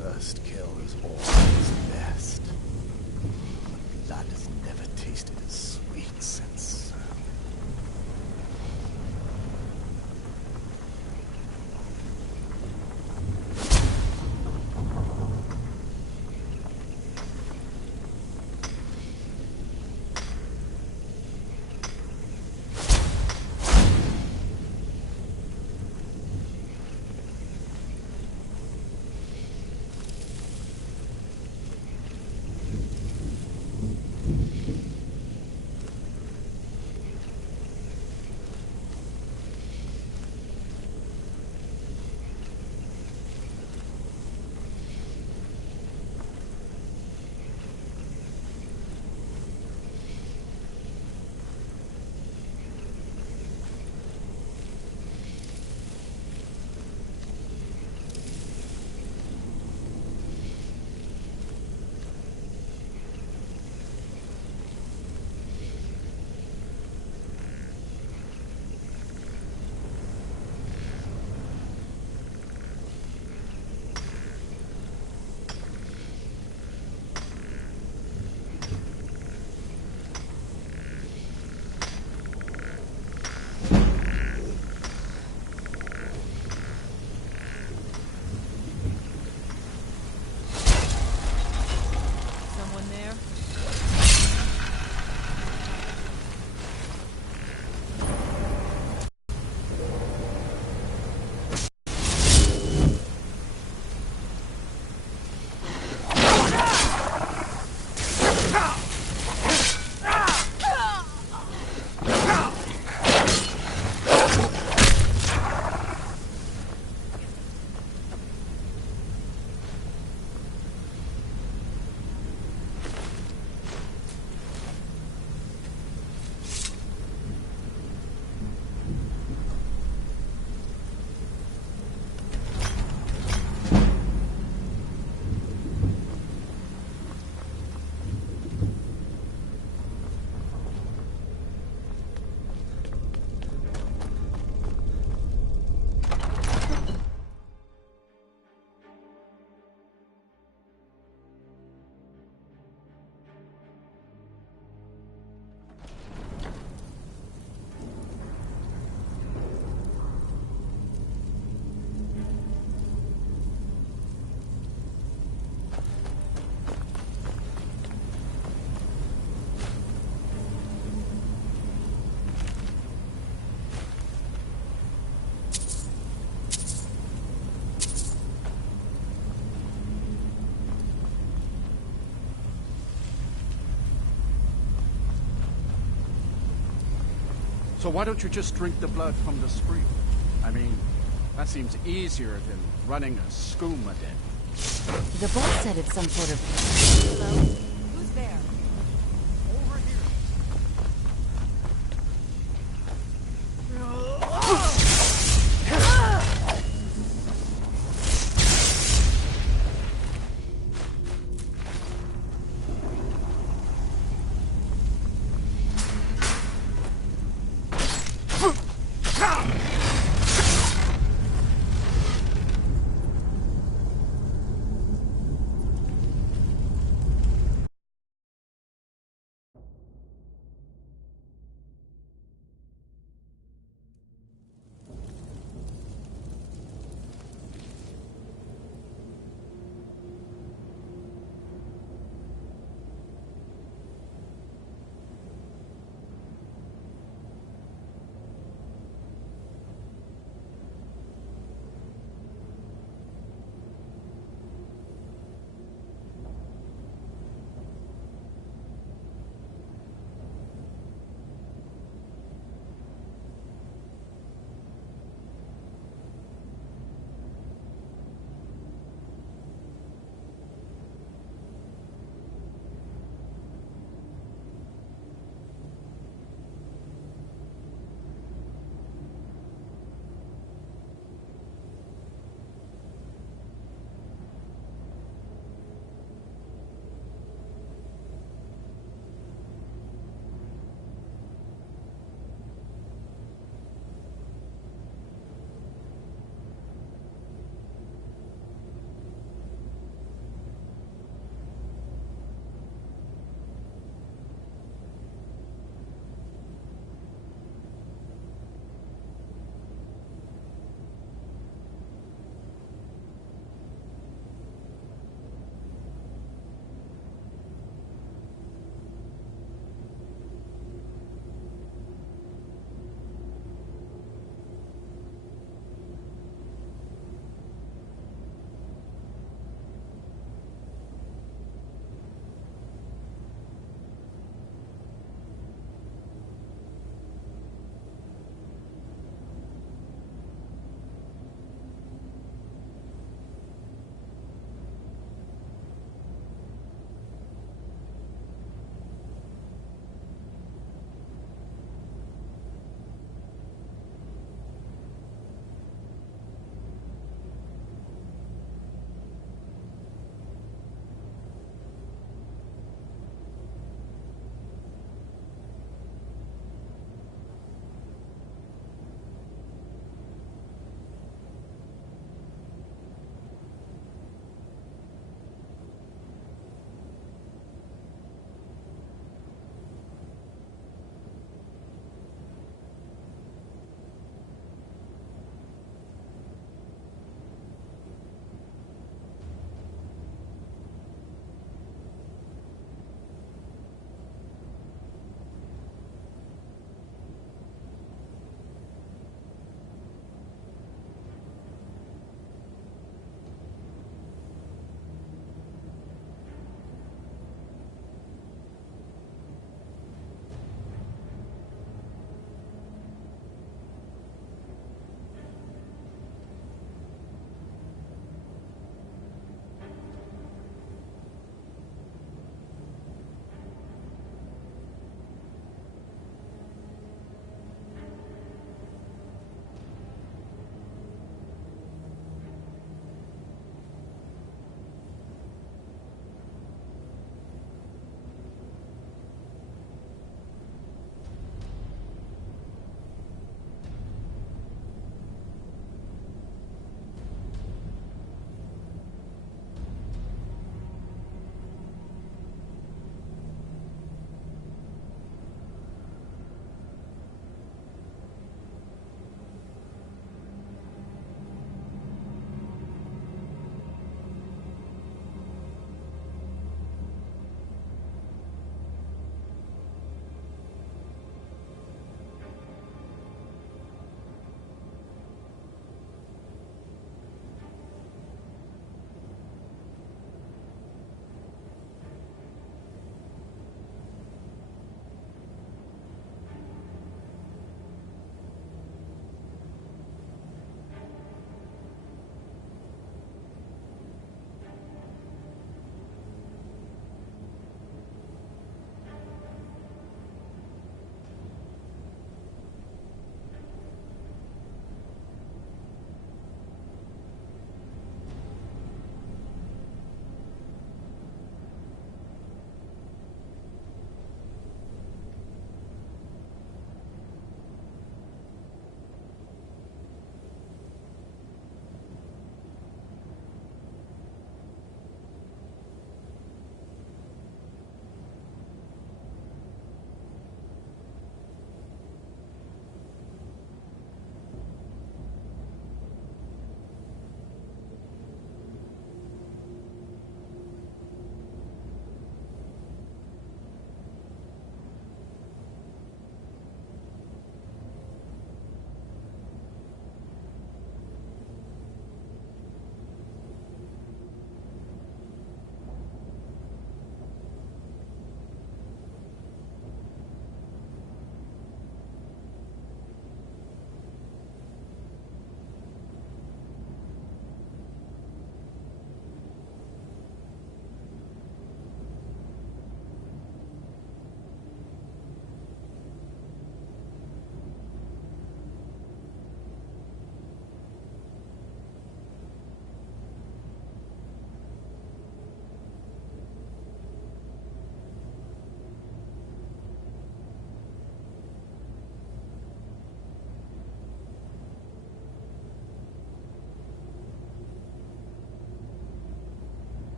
First kill is always best. Blood has never tasted as sweet since... So why don't you just drink the blood from the spring? I mean, that seems easier than running a skooma den. The boss said it's some sort of... Hello? Who's there? Over here.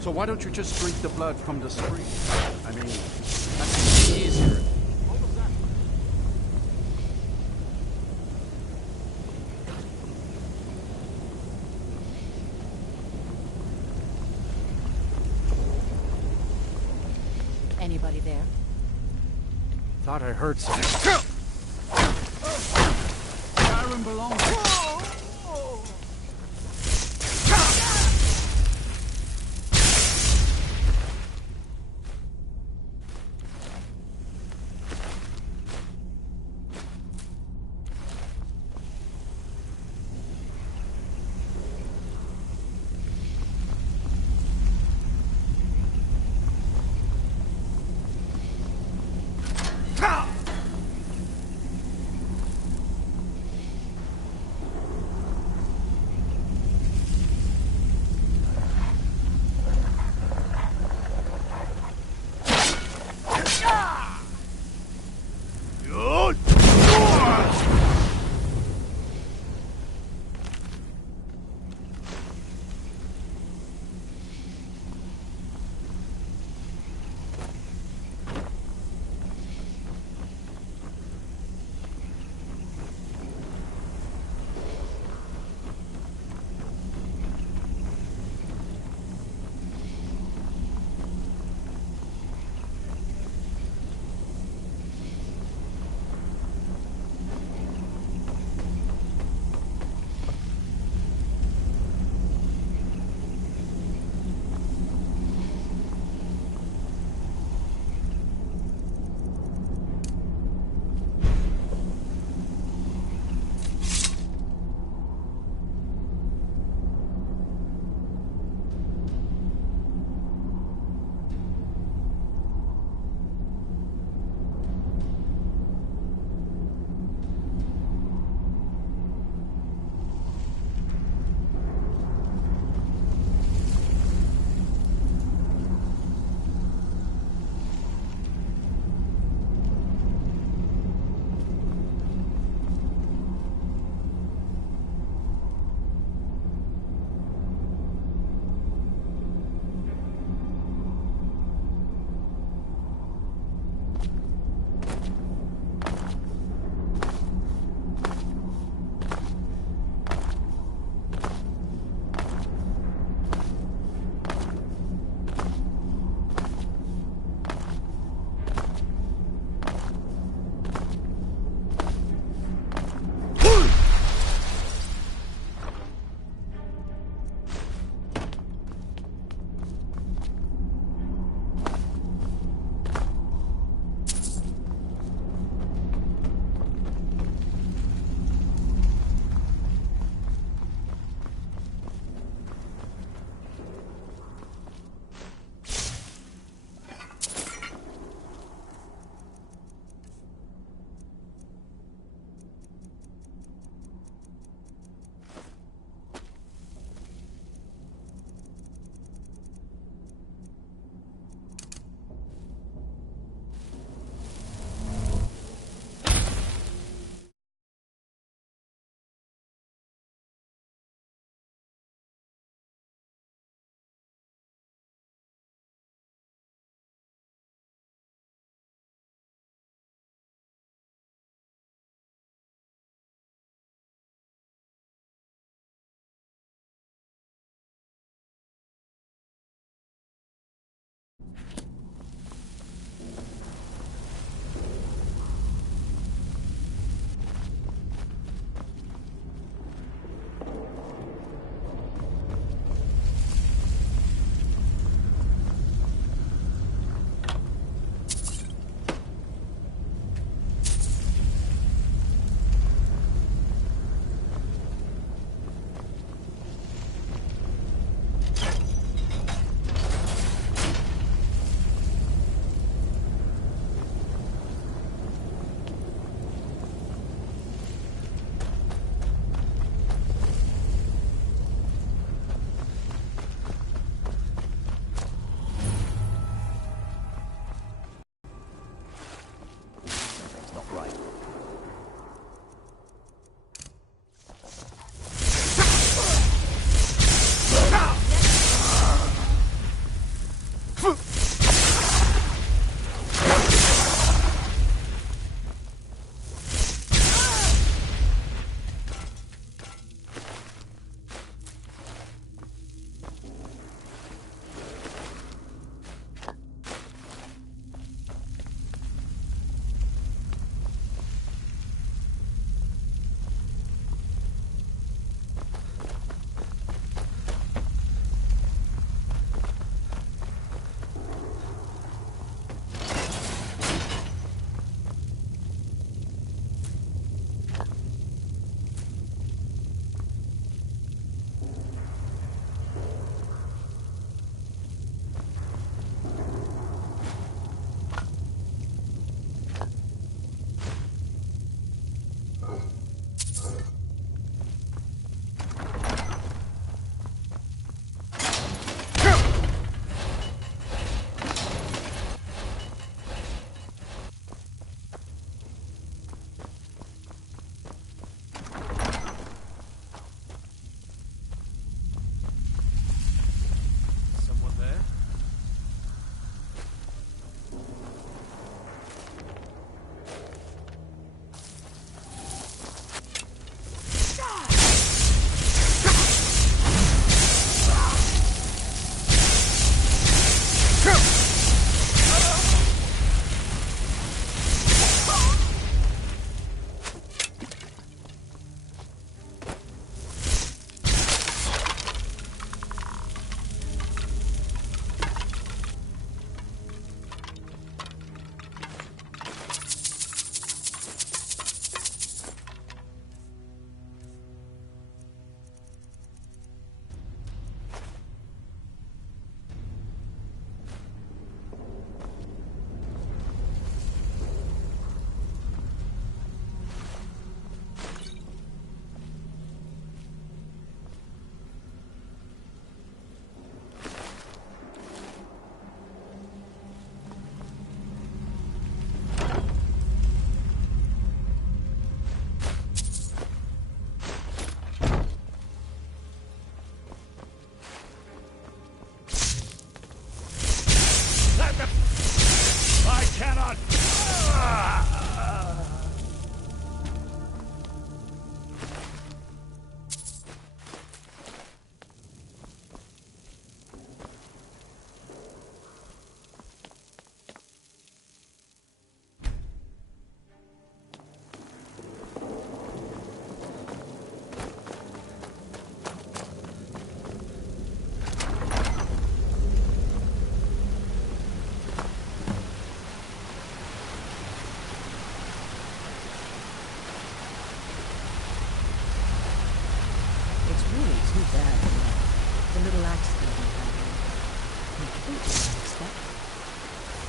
So why don't you just drink the blood from the spring? I mean, that's easier. Anybody there? Thought I heard something. Skyrim belongs to...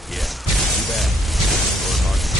Yeah, too bad. Lord Harkin.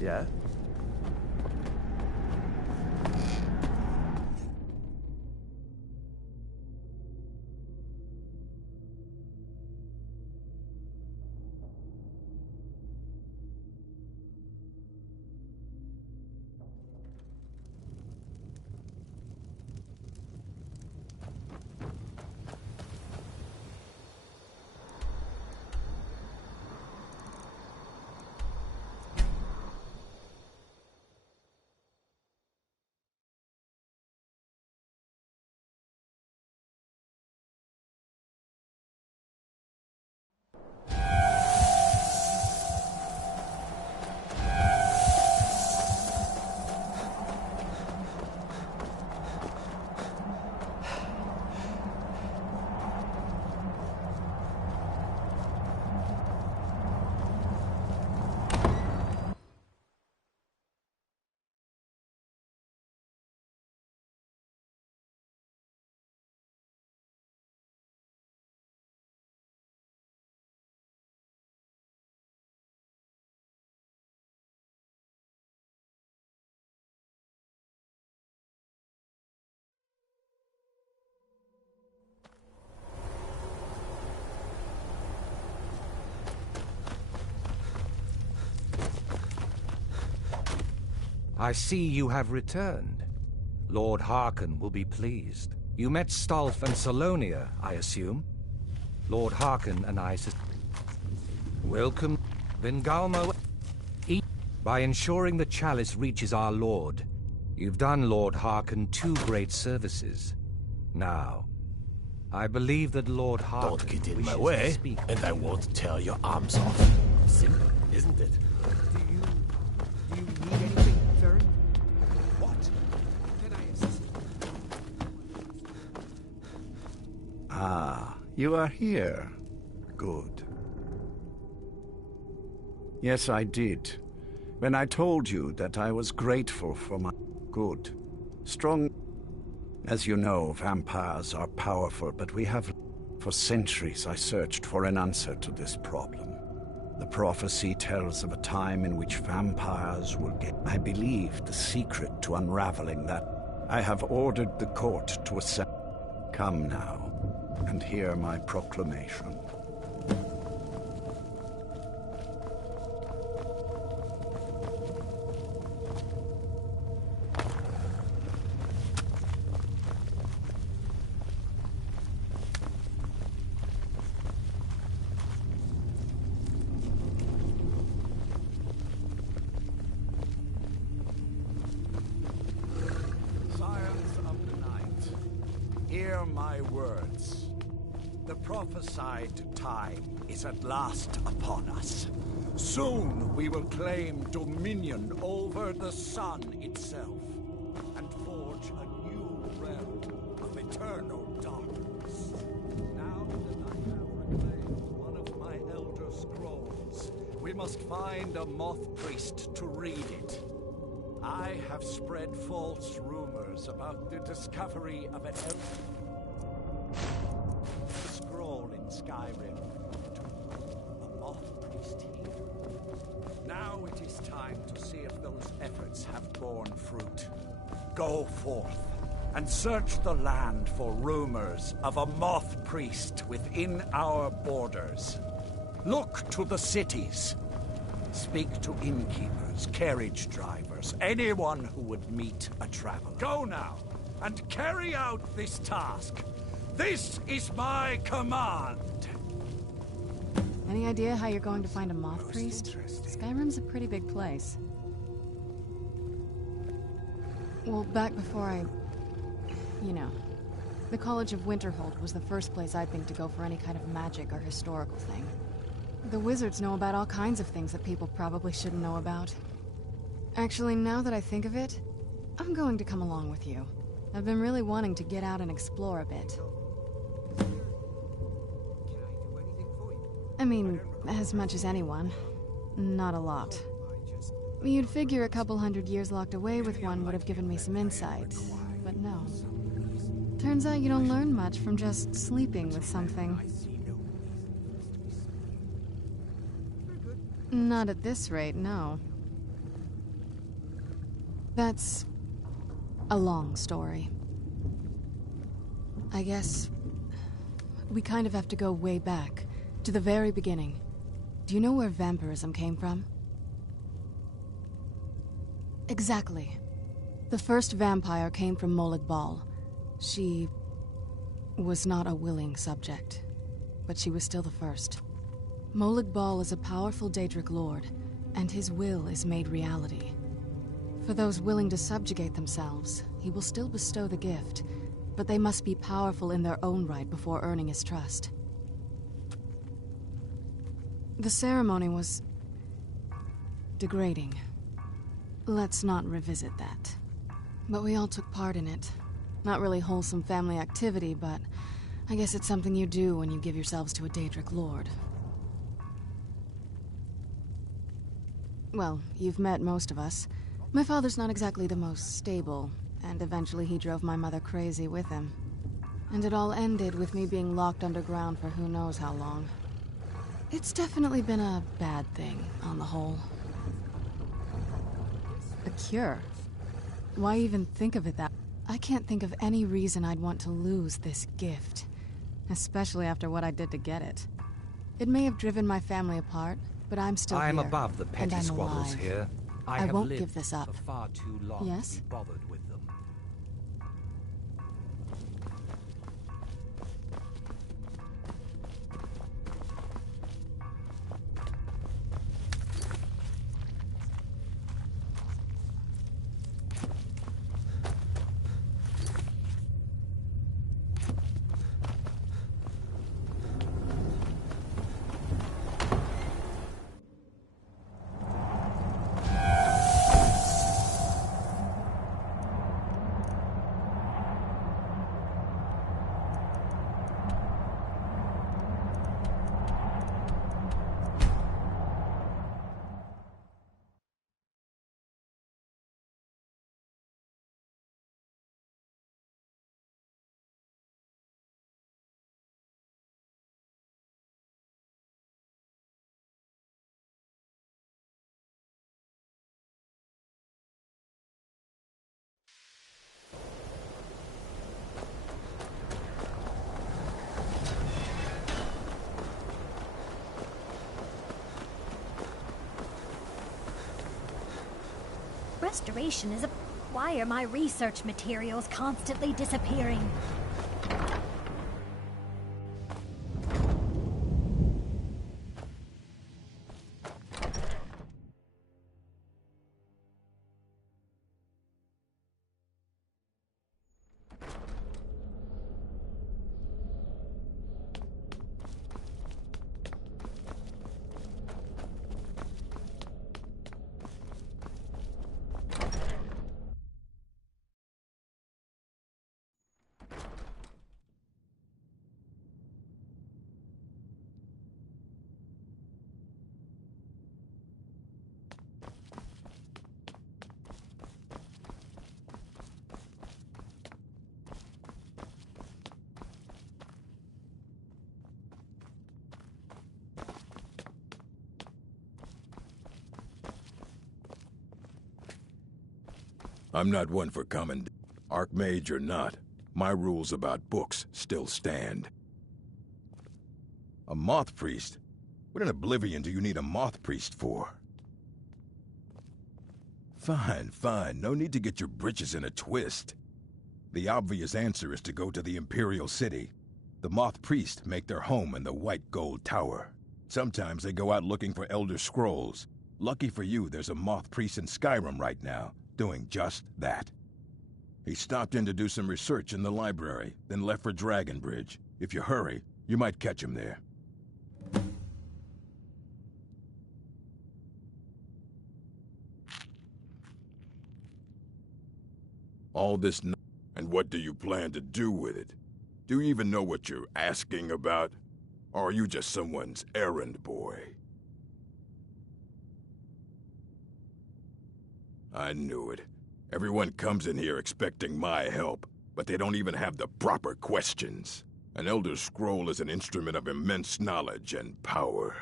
Yeah? I see you have returned. Lord Harkin will be pleased. You met Stolf and Salonia, I assume? Lord Harkin and I... Welcome, Vengalmo. By ensuring the chalice reaches our Lord, you've done Lord Harkin 2 great services. Now, I believe that Lord Harkin... Don't get in my way, and I won't tear your arms off. Simple, isn't it? Do you need anything, Farron? What? Can I assist? Ah, you are here. Good. Yes, I did. When I told you that I was grateful for my good. Strong... As you know, vampires are powerful, but we have... For centuries I searched for an answer to this problem. The prophecy tells of a time in which vampires will get... I believe the secret to unraveling that. I have ordered the court to assemble. Come now, and hear my proclamation. Hear my words. The prophesied time is at last upon us. Soon we will claim dominion over the sun itself, and forge a new realm of eternal darkness. Now that I have reclaimed one of my elder scrolls, we must find a moth priest to read it. I have spread false rumors about the discovery of an scroll in Skyrim to a moth priest here. Now it is time to see if those efforts have borne fruit. Go forth and search the land for rumors of a moth priest within our borders. Look to the cities. Speak to innkeepers, carriage drivers, anyone who would meet a traveler. Go now, and carry out this task. This is my command! Any idea how you're going to find a moth priest? Skyrim's a pretty big place. Well, back before you know, the College of Winterhold was the first place I'd think to go for any kind of magic or historical thing. The wizards know about all kinds of things that people probably shouldn't know about. Actually, now that I think of it, I'm going to come along with you. I've been really wanting to get out and explore a bit. I mean, as much as anyone. Not a lot. You'd figure a couple 100 years locked away with one would have given me some insight, but no. Turns out you don't learn much from just sleeping with something. Not at this rate, no. That's a long story. I guess we kind of have to go way back, to the very beginning. Do you know where vampirism came from? Exactly. The first vampire came from Molag Bal. She was not a willing subject, but she was still the first. Molag Bal is a powerful Daedric lord, and his will is made reality. For those willing to subjugate themselves, he will still bestow the gift, but they must be powerful in their own right before earning his trust. The ceremony was degrading. Let's not revisit that. But we all took part in it. Not really wholesome family activity, but I guess it's something you do when you give yourselves to a Daedric lord. Well, you've met most of us. My father's not exactly the most stable, and eventually he drove my mother crazy with him. And it all ended with me being locked underground for who knows how long. It's definitely been a bad thing, on the whole. A cure? Why even think of it that? I can't think of any reason I'd want to lose this gift. Especially after what I did to get it. It may have driven my family apart, but I'm still here. I am above the petty squabbles alive. here. I have won't lived give this up. for far too long Yes? to be bothered with them. Restoration is a... Why are my research materials constantly disappearing? I'm not one for common... Archmage or not, my rules about books still stand. A moth priest? What in Oblivion do you need a moth priest for? Fine, fine. No need to get your britches in a twist. The obvious answer is to go to the Imperial City. The moth priests make their home in the White Gold Tower. Sometimes they go out looking for Elder Scrolls. Lucky for you, there's a moth priest in Skyrim right now, doing just that. He stopped in to do some research in the library, then left for Dragonbridge. If you hurry, you might catch him there. All this and what do you plan to do with it? Do you even know what you're asking about? Or are you just someone's errand boy? I knew it. Everyone comes in here expecting my help, but they don't even have the proper questions. An Elder Scroll is an instrument of immense knowledge and power.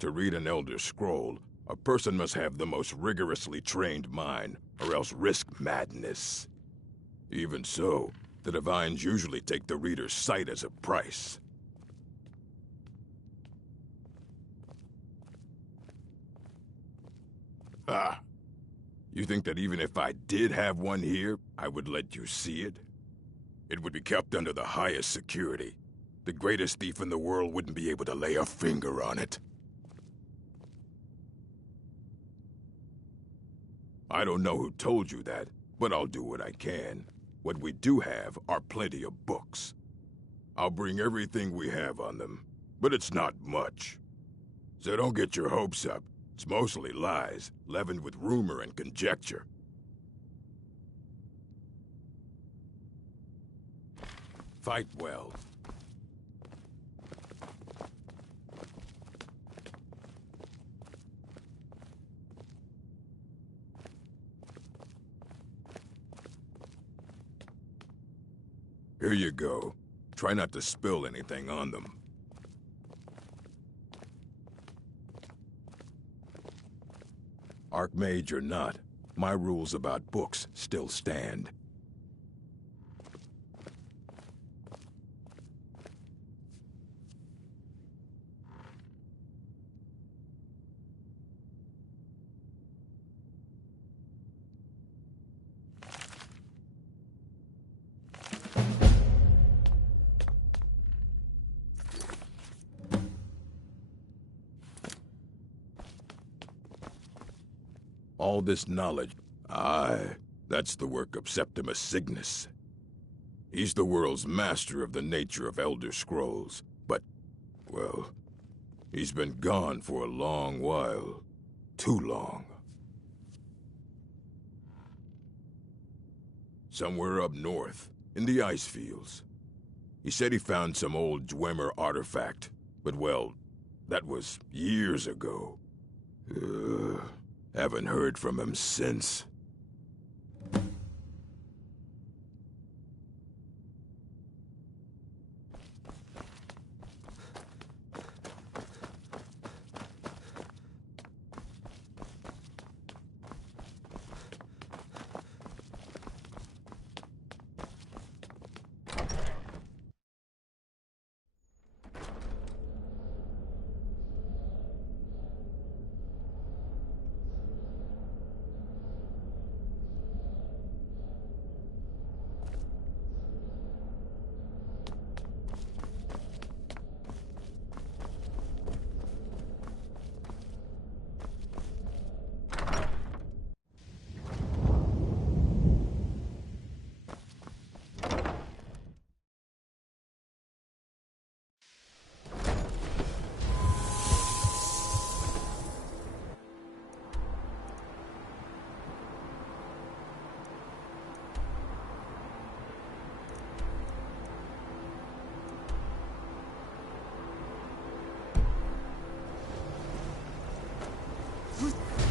To read an Elder Scroll, a person must have the most rigorously trained mind, or else risk madness. Even so, the Divines usually take the reader's sight as a price. Ah. You think that even if I did have one here, I would let you see it? It would be kept under the highest security. The greatest thief in the world wouldn't be able to lay a finger on it. I don't know who told you that, but I'll do what I can. What we do have are plenty of books. I'll bring everything we have on them, but it's not much. So don't get your hopes up. It's mostly lies, leavened with rumor and conjecture. Fight well. Here you go. Try not to spill anything on them. Archmage or not, my rules about books still stand. All this knowledge, aye, that's the work of Septimus Cygnus. He's the world's master of the nature of Elder Scrolls, but, well, he's been gone for a long while. Too long. Somewhere up north, in the ice fields. He said he found some old Dwemer artifact, but well, that was years ago. Haven't heard from him since.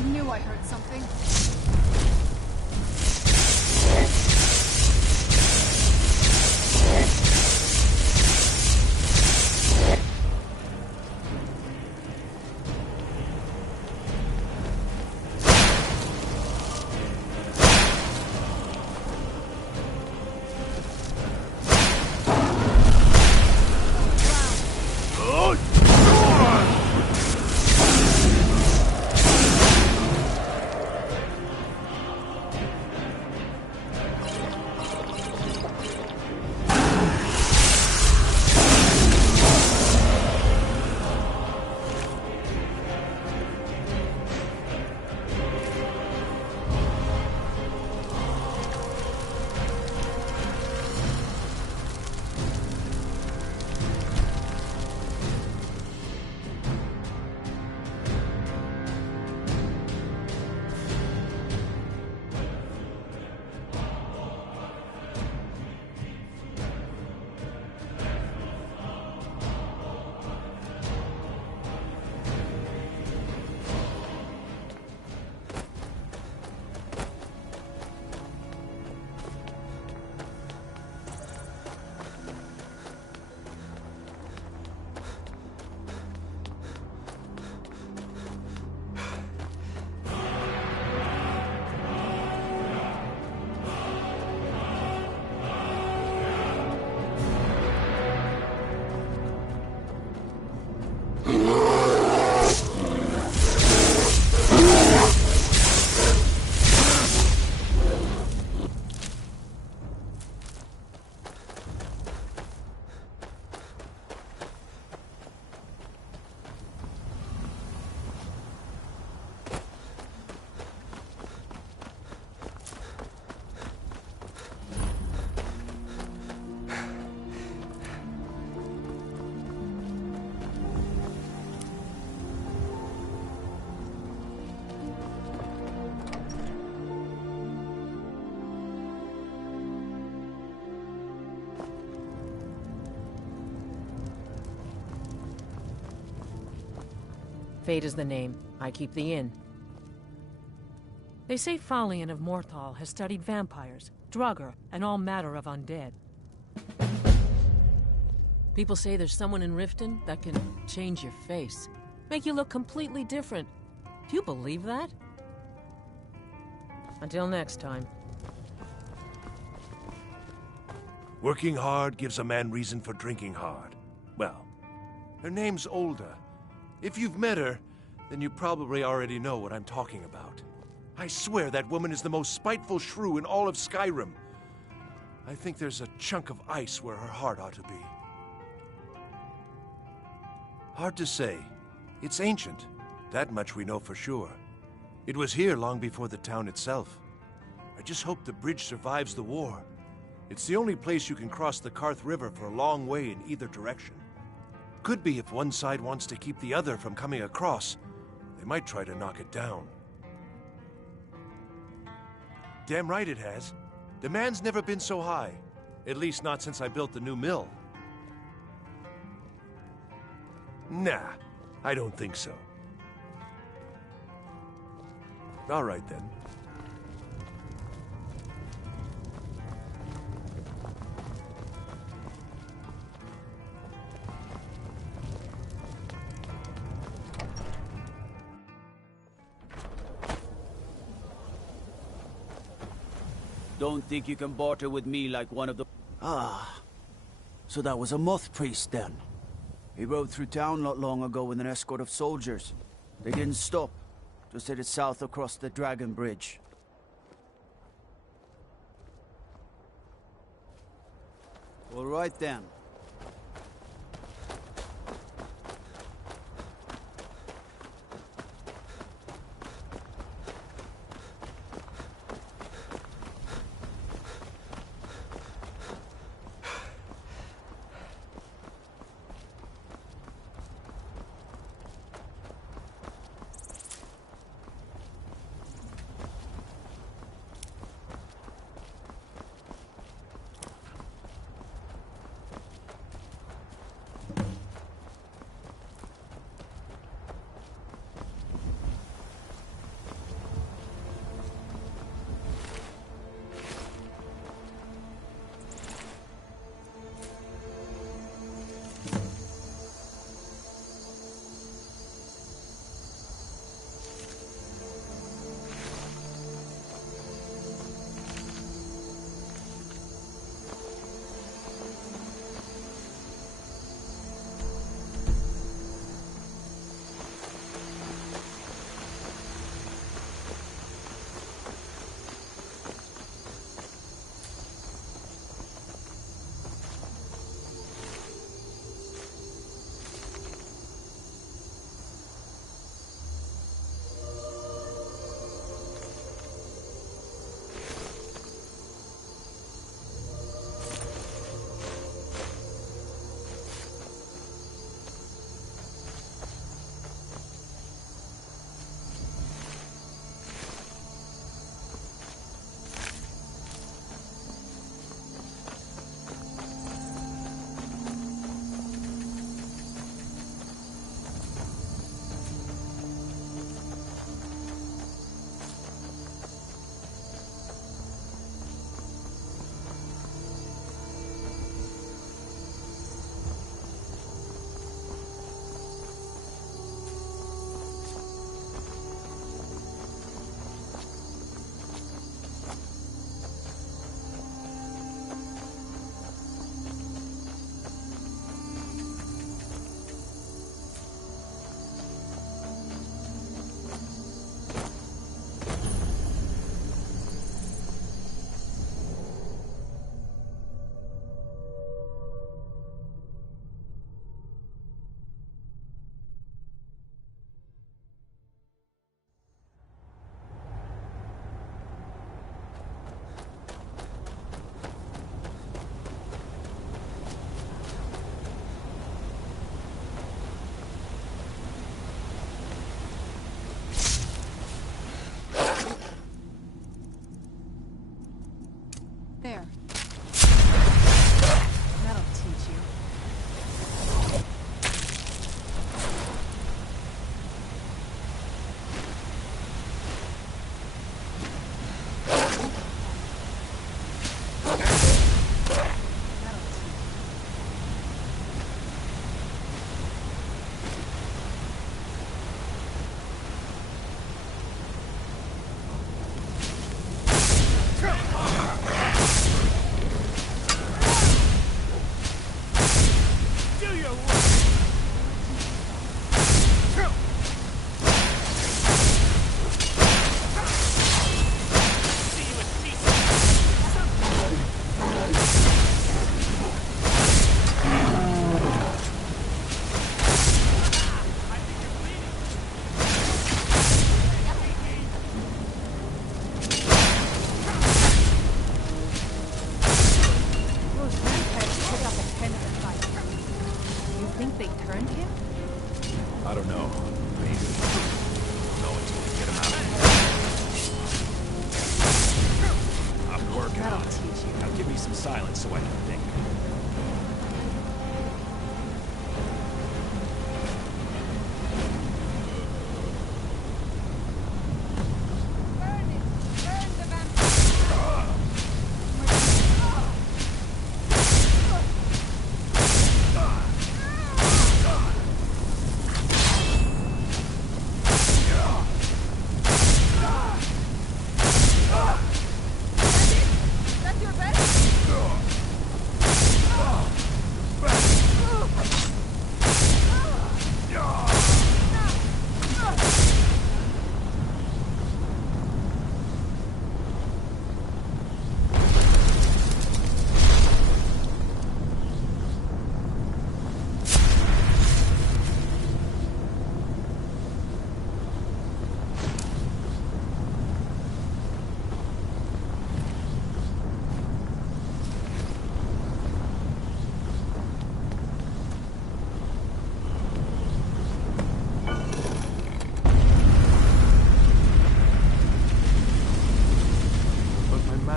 Knew I heard something. Fate is the name. I keep the inn. They say Falion of Morthal has studied vampires, Draugr, and all manner of undead. People say there's someone in Riften that can change your face, make you look completely different. Do you believe that? Until next time. Working hard gives a man reason for drinking hard. Well, her name's Olda. If you've met her, then you probably already know what I'm talking about. I swear that woman is the most spiteful shrew in all of Skyrim. I think there's a chunk of ice where her heart ought to be. Hard to say. It's ancient. That much we know for sure. It was here long before the town itself. I just hope the bridge survives the war. It's the only place you can cross the Karth River for a long way in either direction. Could be if one side wants to keep the other from coming across. They might try to knock it down. Damn right it has. Demand's never been so high. At least not since I built the new mill. Nah, I don't think so. All right then. Don't think you can barter with me like one of the... Ah, so that was a moth priest then. He rode through town not long ago with an escort of soldiers. They didn't stop, just headed south across the Dragon Bridge. All right then.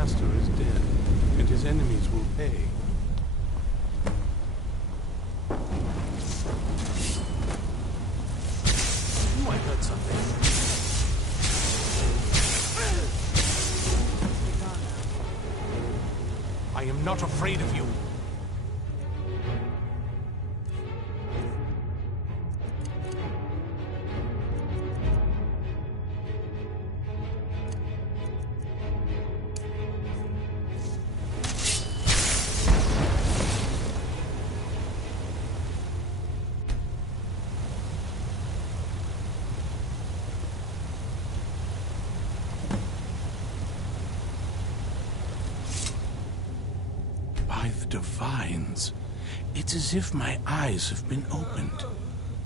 master is dead, and his enemies will pay. I knew I heard something. I am not afraid of you. Divines. It's as if my eyes have been opened.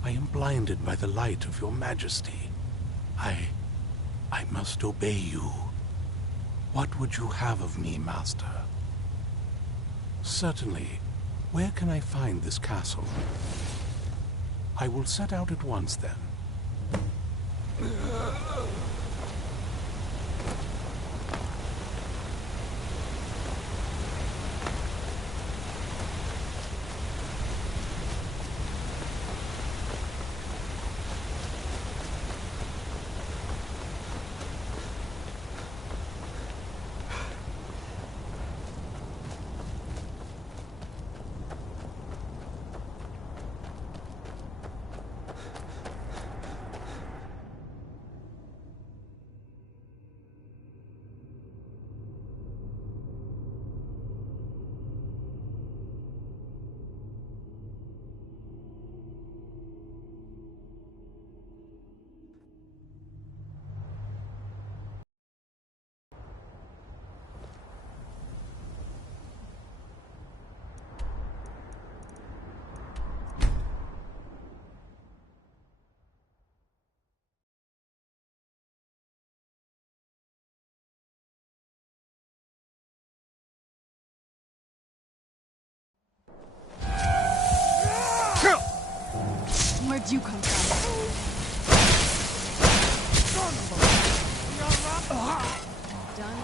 I am blinded by the light of your majesty. I must obey you. What would you have of me, master? Certainly. Where can I find this castle? I will set out at once, then. Where'd you come from? Done.